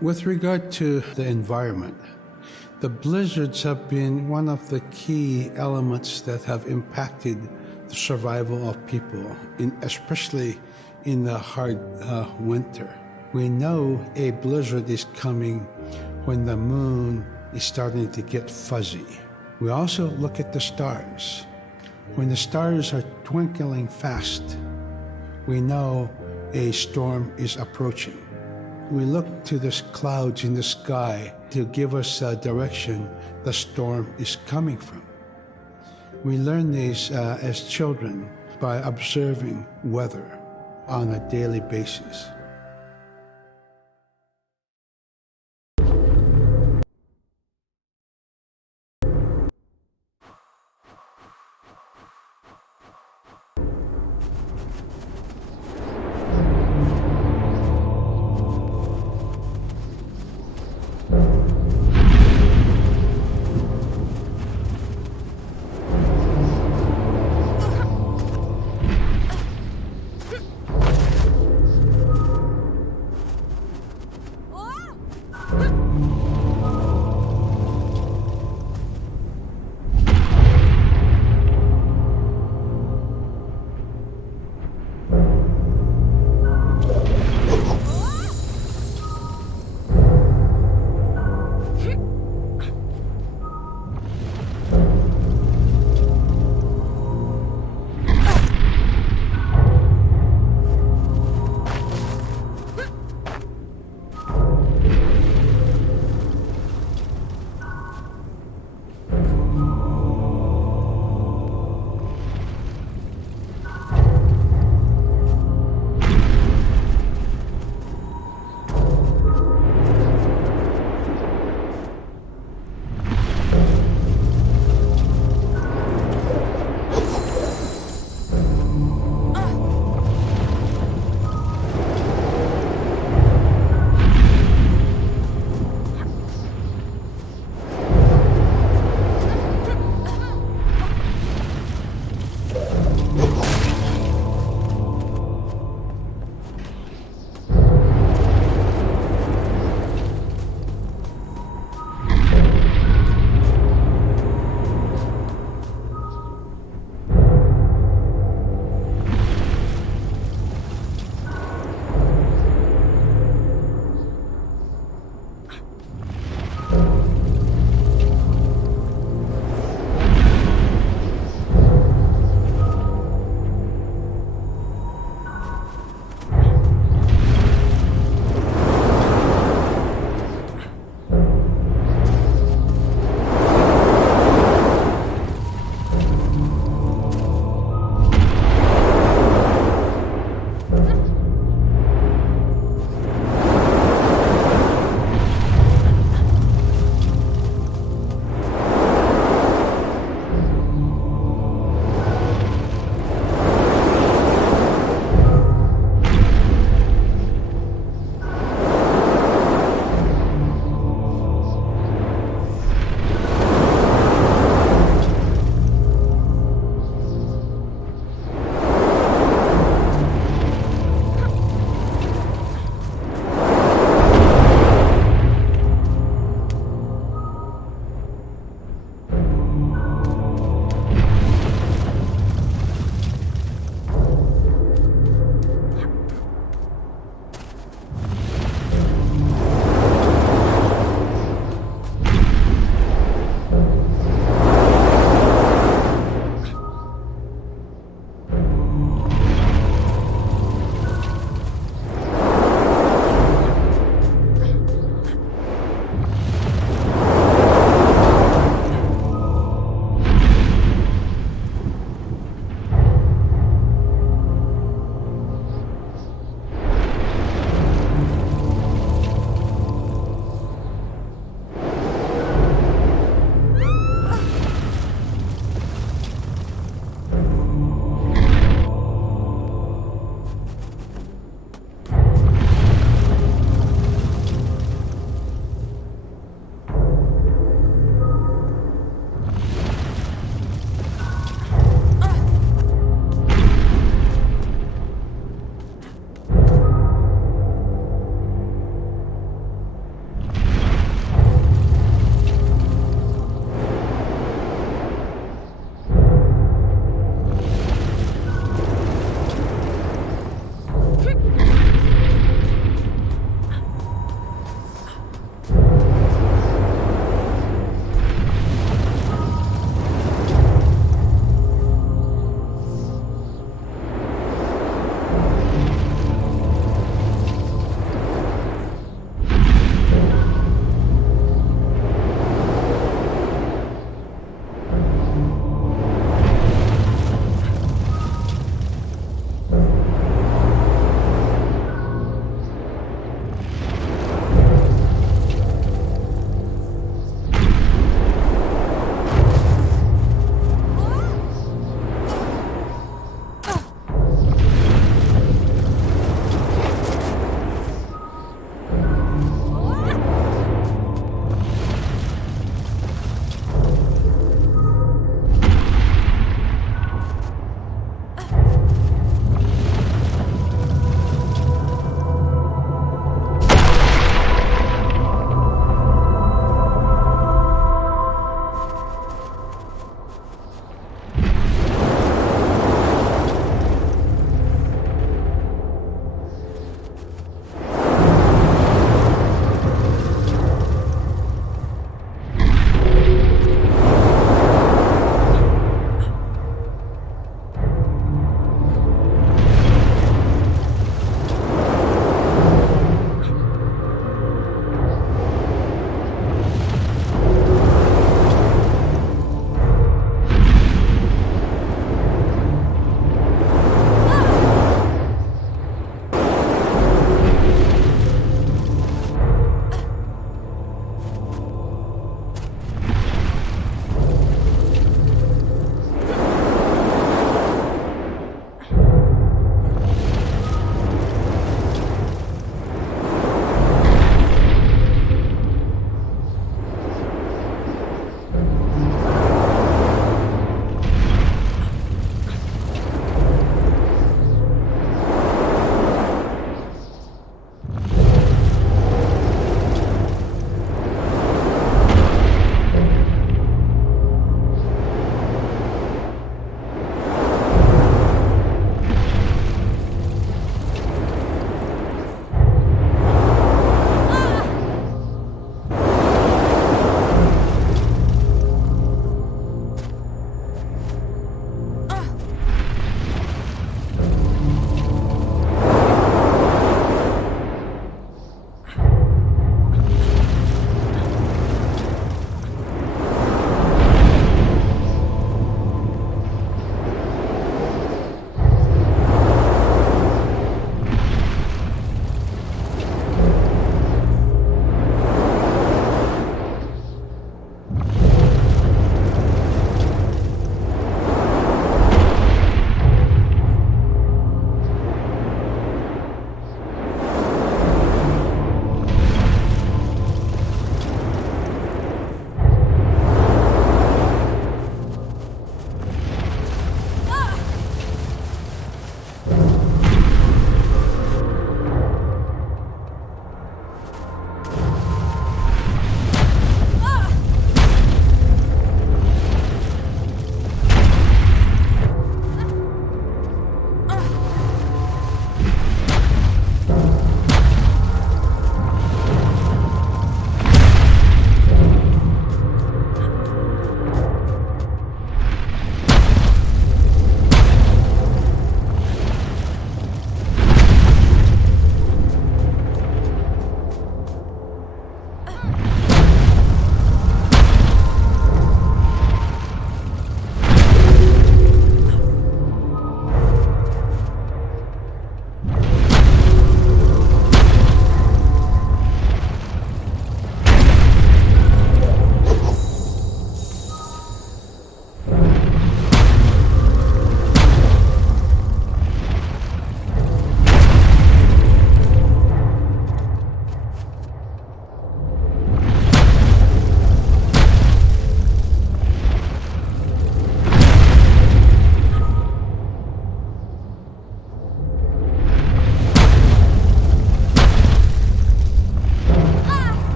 With regard to the environment, the blizzards have been one of the key elements that have impacted the survival of people, especially in the hard winter. We know a blizzard is coming when the moon is starting to get fuzzy. We also look at the stars. When the stars are twinkling fast, we know a storm is approaching. We look to the clouds in the sky to give us a direction the storm is coming from. We learn these as children by observing weather on a daily basis.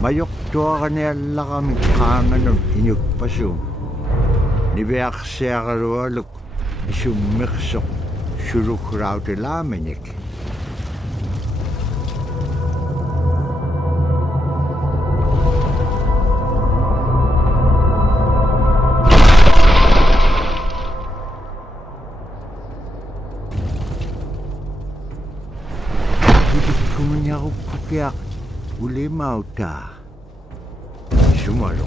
mayok tua kanela kami kanganon inyuk pasum. Nibeak siakaluk isum miksok suruk raute lamenik. Kumanyaku kupiak ulimau ta. Sumalo.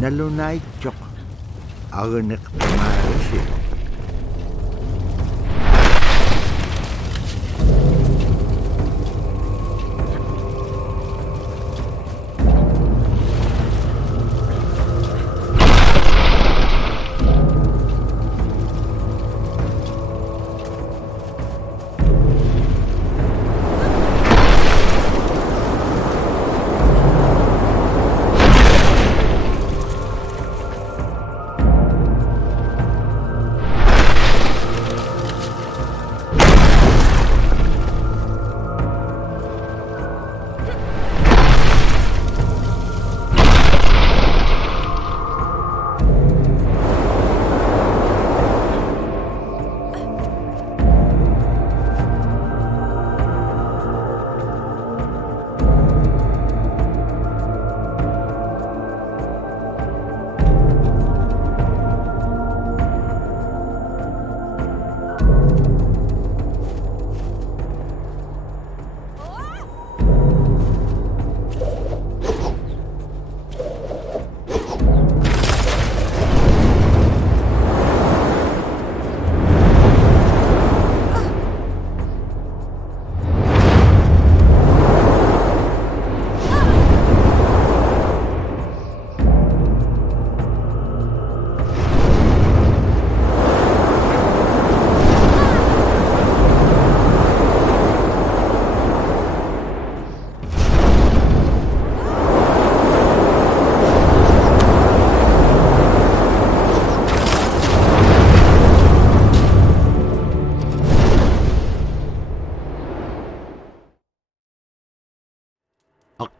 Nalunay chok. Aganek marisi.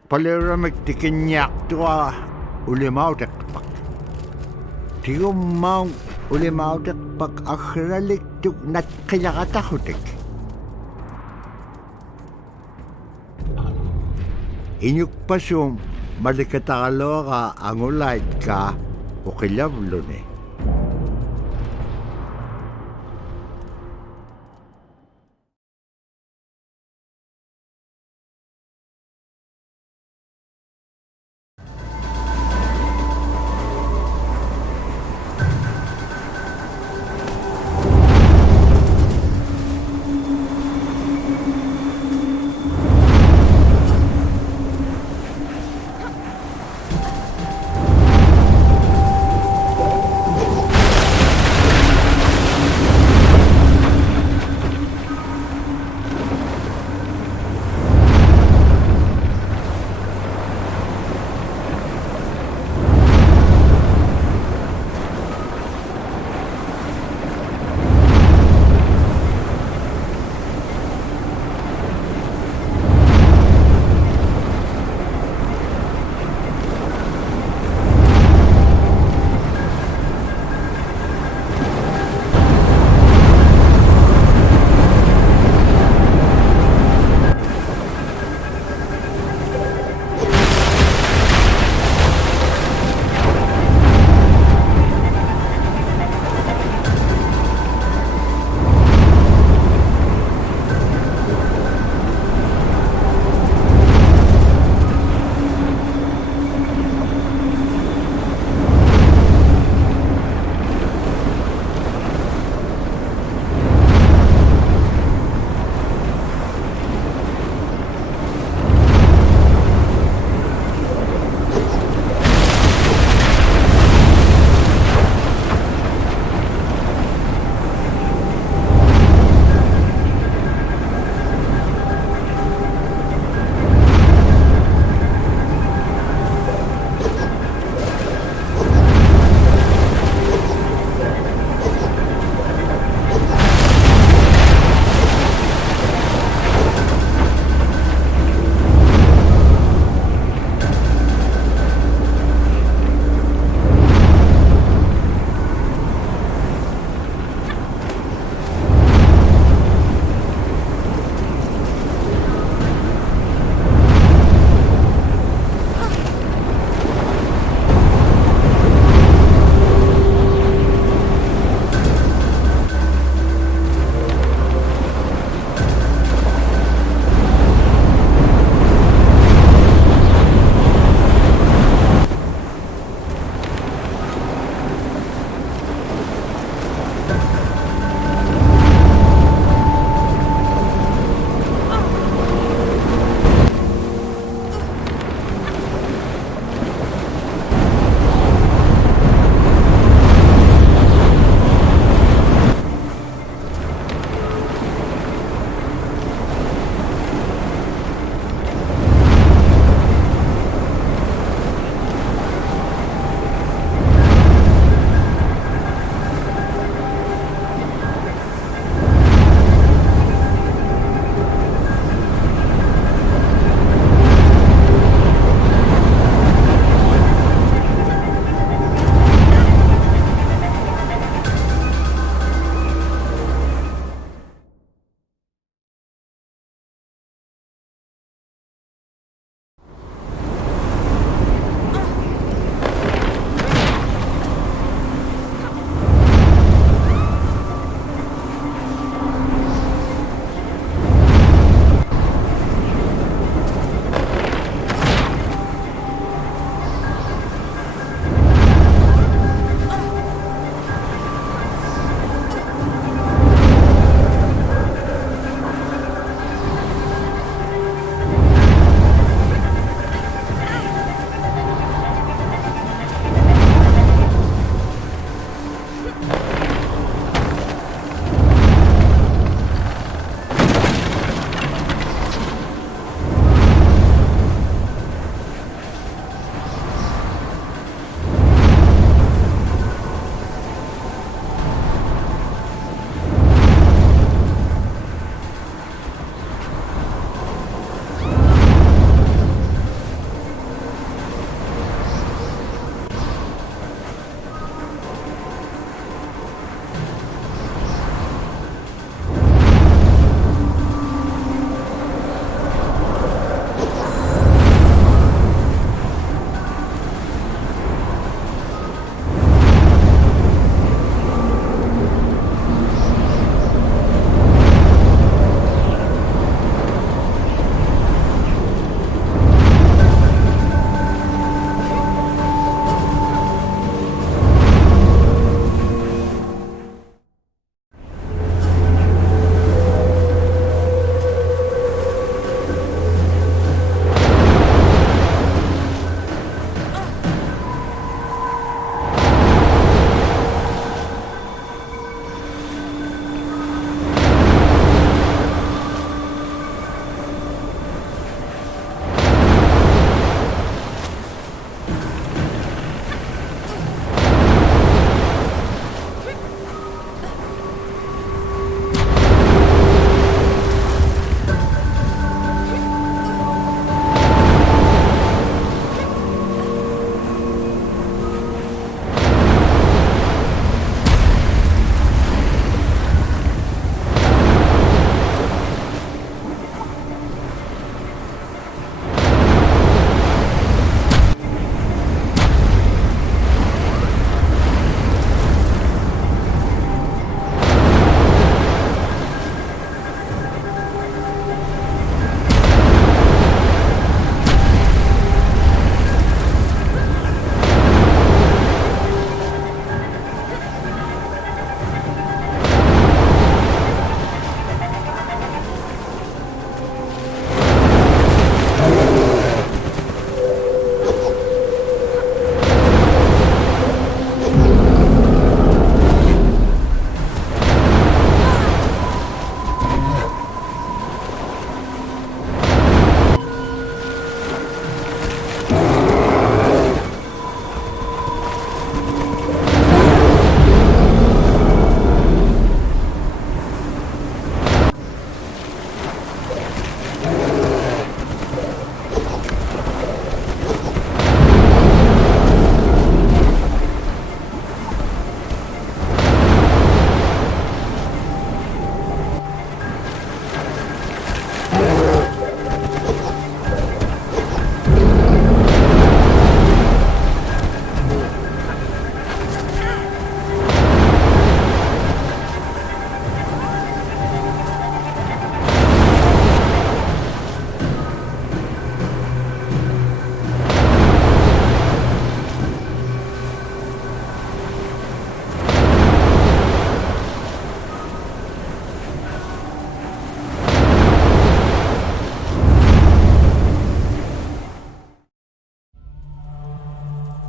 Palera magtikinyak tua ulimautek pak. Tiyo maung ulimautek pak akralik tuk nat kayakatahutek. Inyuk pasum malikatalo ka angulait ka o kilablo ne.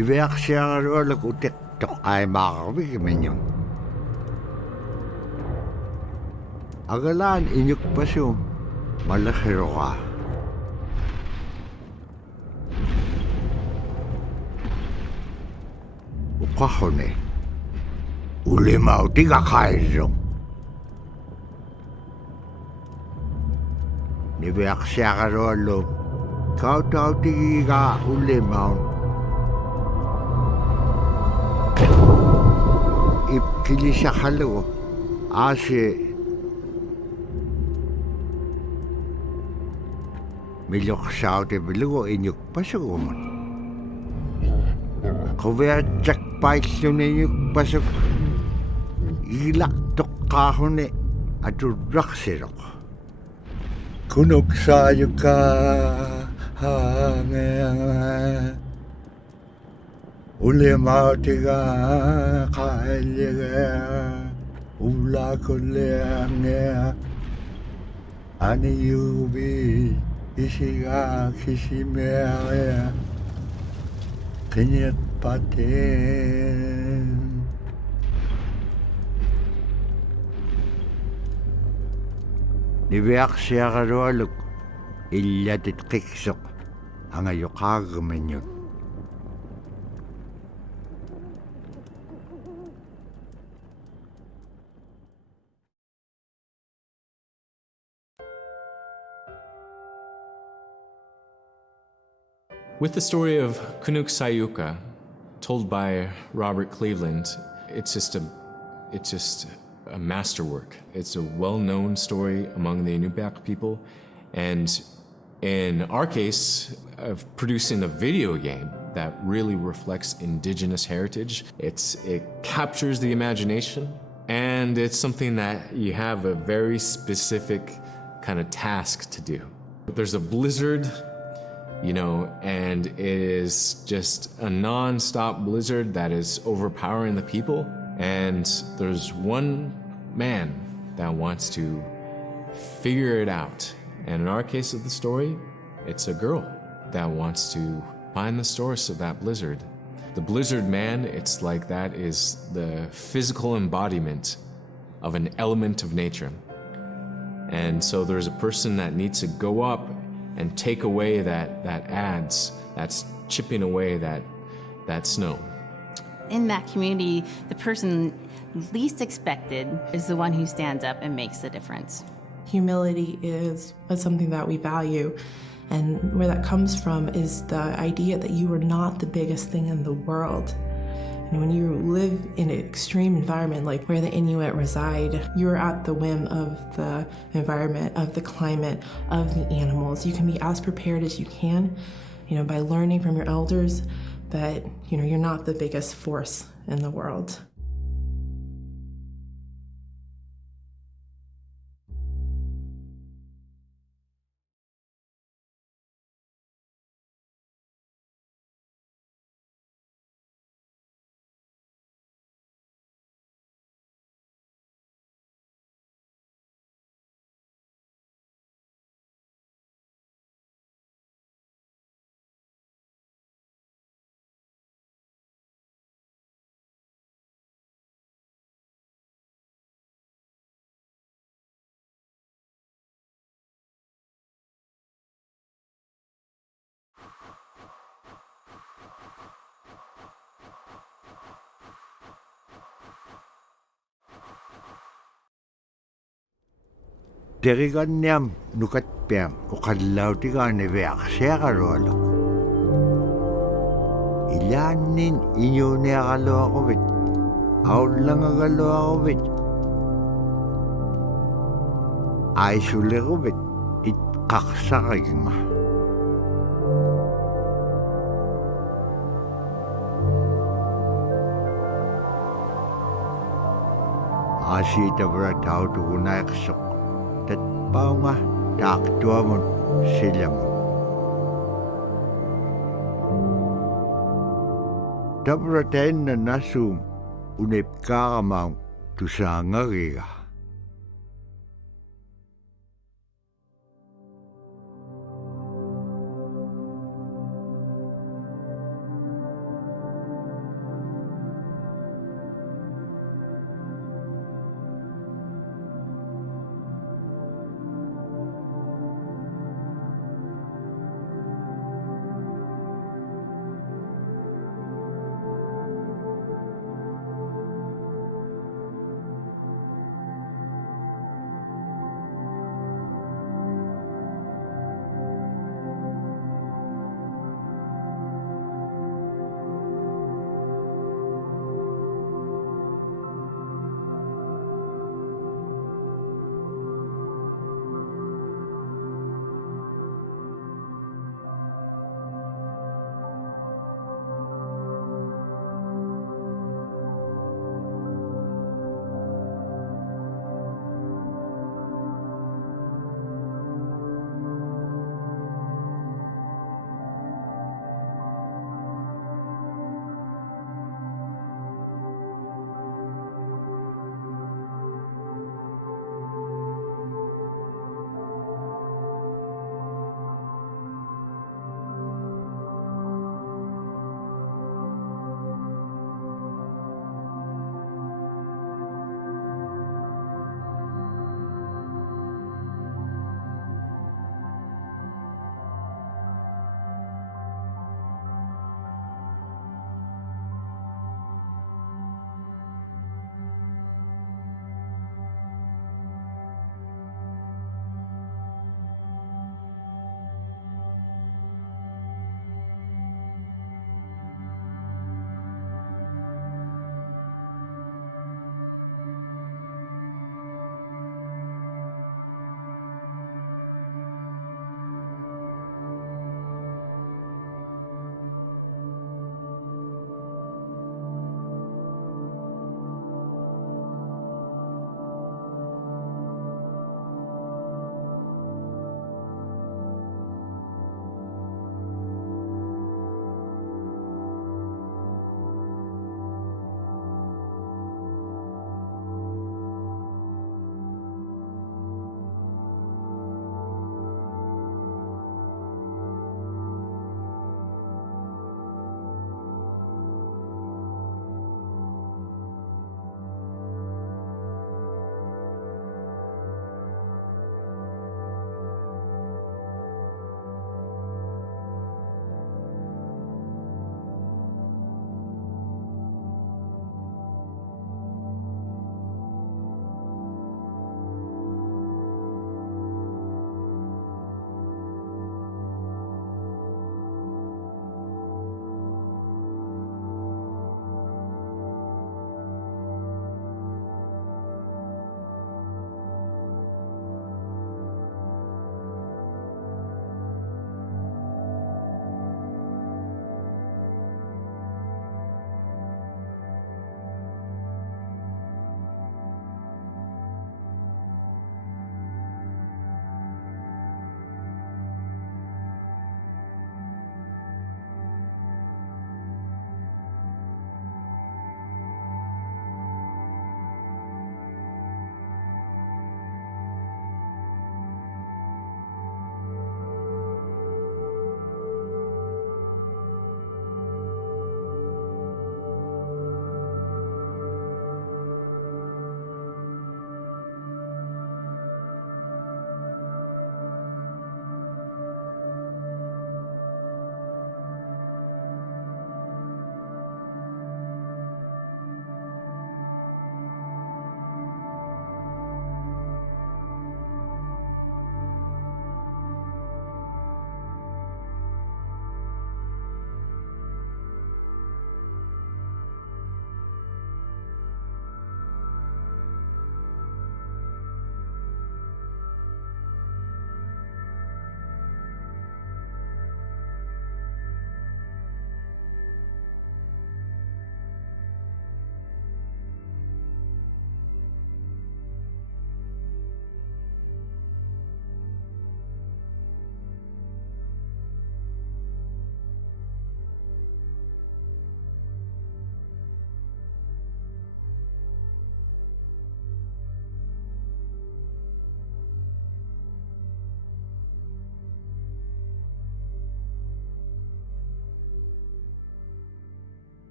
Niveaksiagalualak utettoq aimaaqarvik minun. Agalaan inyukpasum malakhiroqa. Uqahune ulimautiga qairrung. Niveaksiagaluallu kautautigiga ulimaun. Ipkilisaqalugu aasi milloqsautipilugu inyukpasugumun. Quviatjakpailluninyukpasuk ilaqtoqqaahuni aturraqsiroq. Kunuksaayuka haangeanga ulimautiga qailliga ulakulleangea aniyubi isiga kisimearea kinyatpaten. Niveaksiagalualuk illatit qiksoq angayuqaagminyun. With the story of Kunuk Sayuka, told by Robert Cleveland, it's just a masterwork. It's a well-known story among the Inupiaq people, and in our case, of producing a video game that really reflects Indigenous heritage. It captures the imagination, and it's something that you have a very specific kind of task to do. There's a blizzard, and it is just a non-stop blizzard that is overpowering the people. And there's one man that wants to figure it out. And in our case of the story, it's a girl that wants to find the source of that blizzard. The blizzard man, it's like that is the physical embodiment of an element of nature. And so there's a person that needs to go up and take away that's chipping away that snow. In that community, the person least expected is the one who stands up and makes the difference. Humility is something that we value, and where that comes from is the idea that you are not the biggest thing in the world. And when you live in an extreme environment like where the Inuit reside, you're at the whim of the environment, of the climate, of the animals. You can be as prepared as you can, by learning from your elders, but you're not the biggest force in the world. Teriganniam nukatpiam uqallautigaani viaqsiaqalualuk. Ilaannin iñuuniaqaluaquvit, aullangagaluaquvit, aisuliquvit itqaqsaqaginga. Aasiitavra tautugunaiqsoq. Tatpaunga taaqtuamun silamun. Tabra tainna nasum unipkaaramaun tusaangagiga.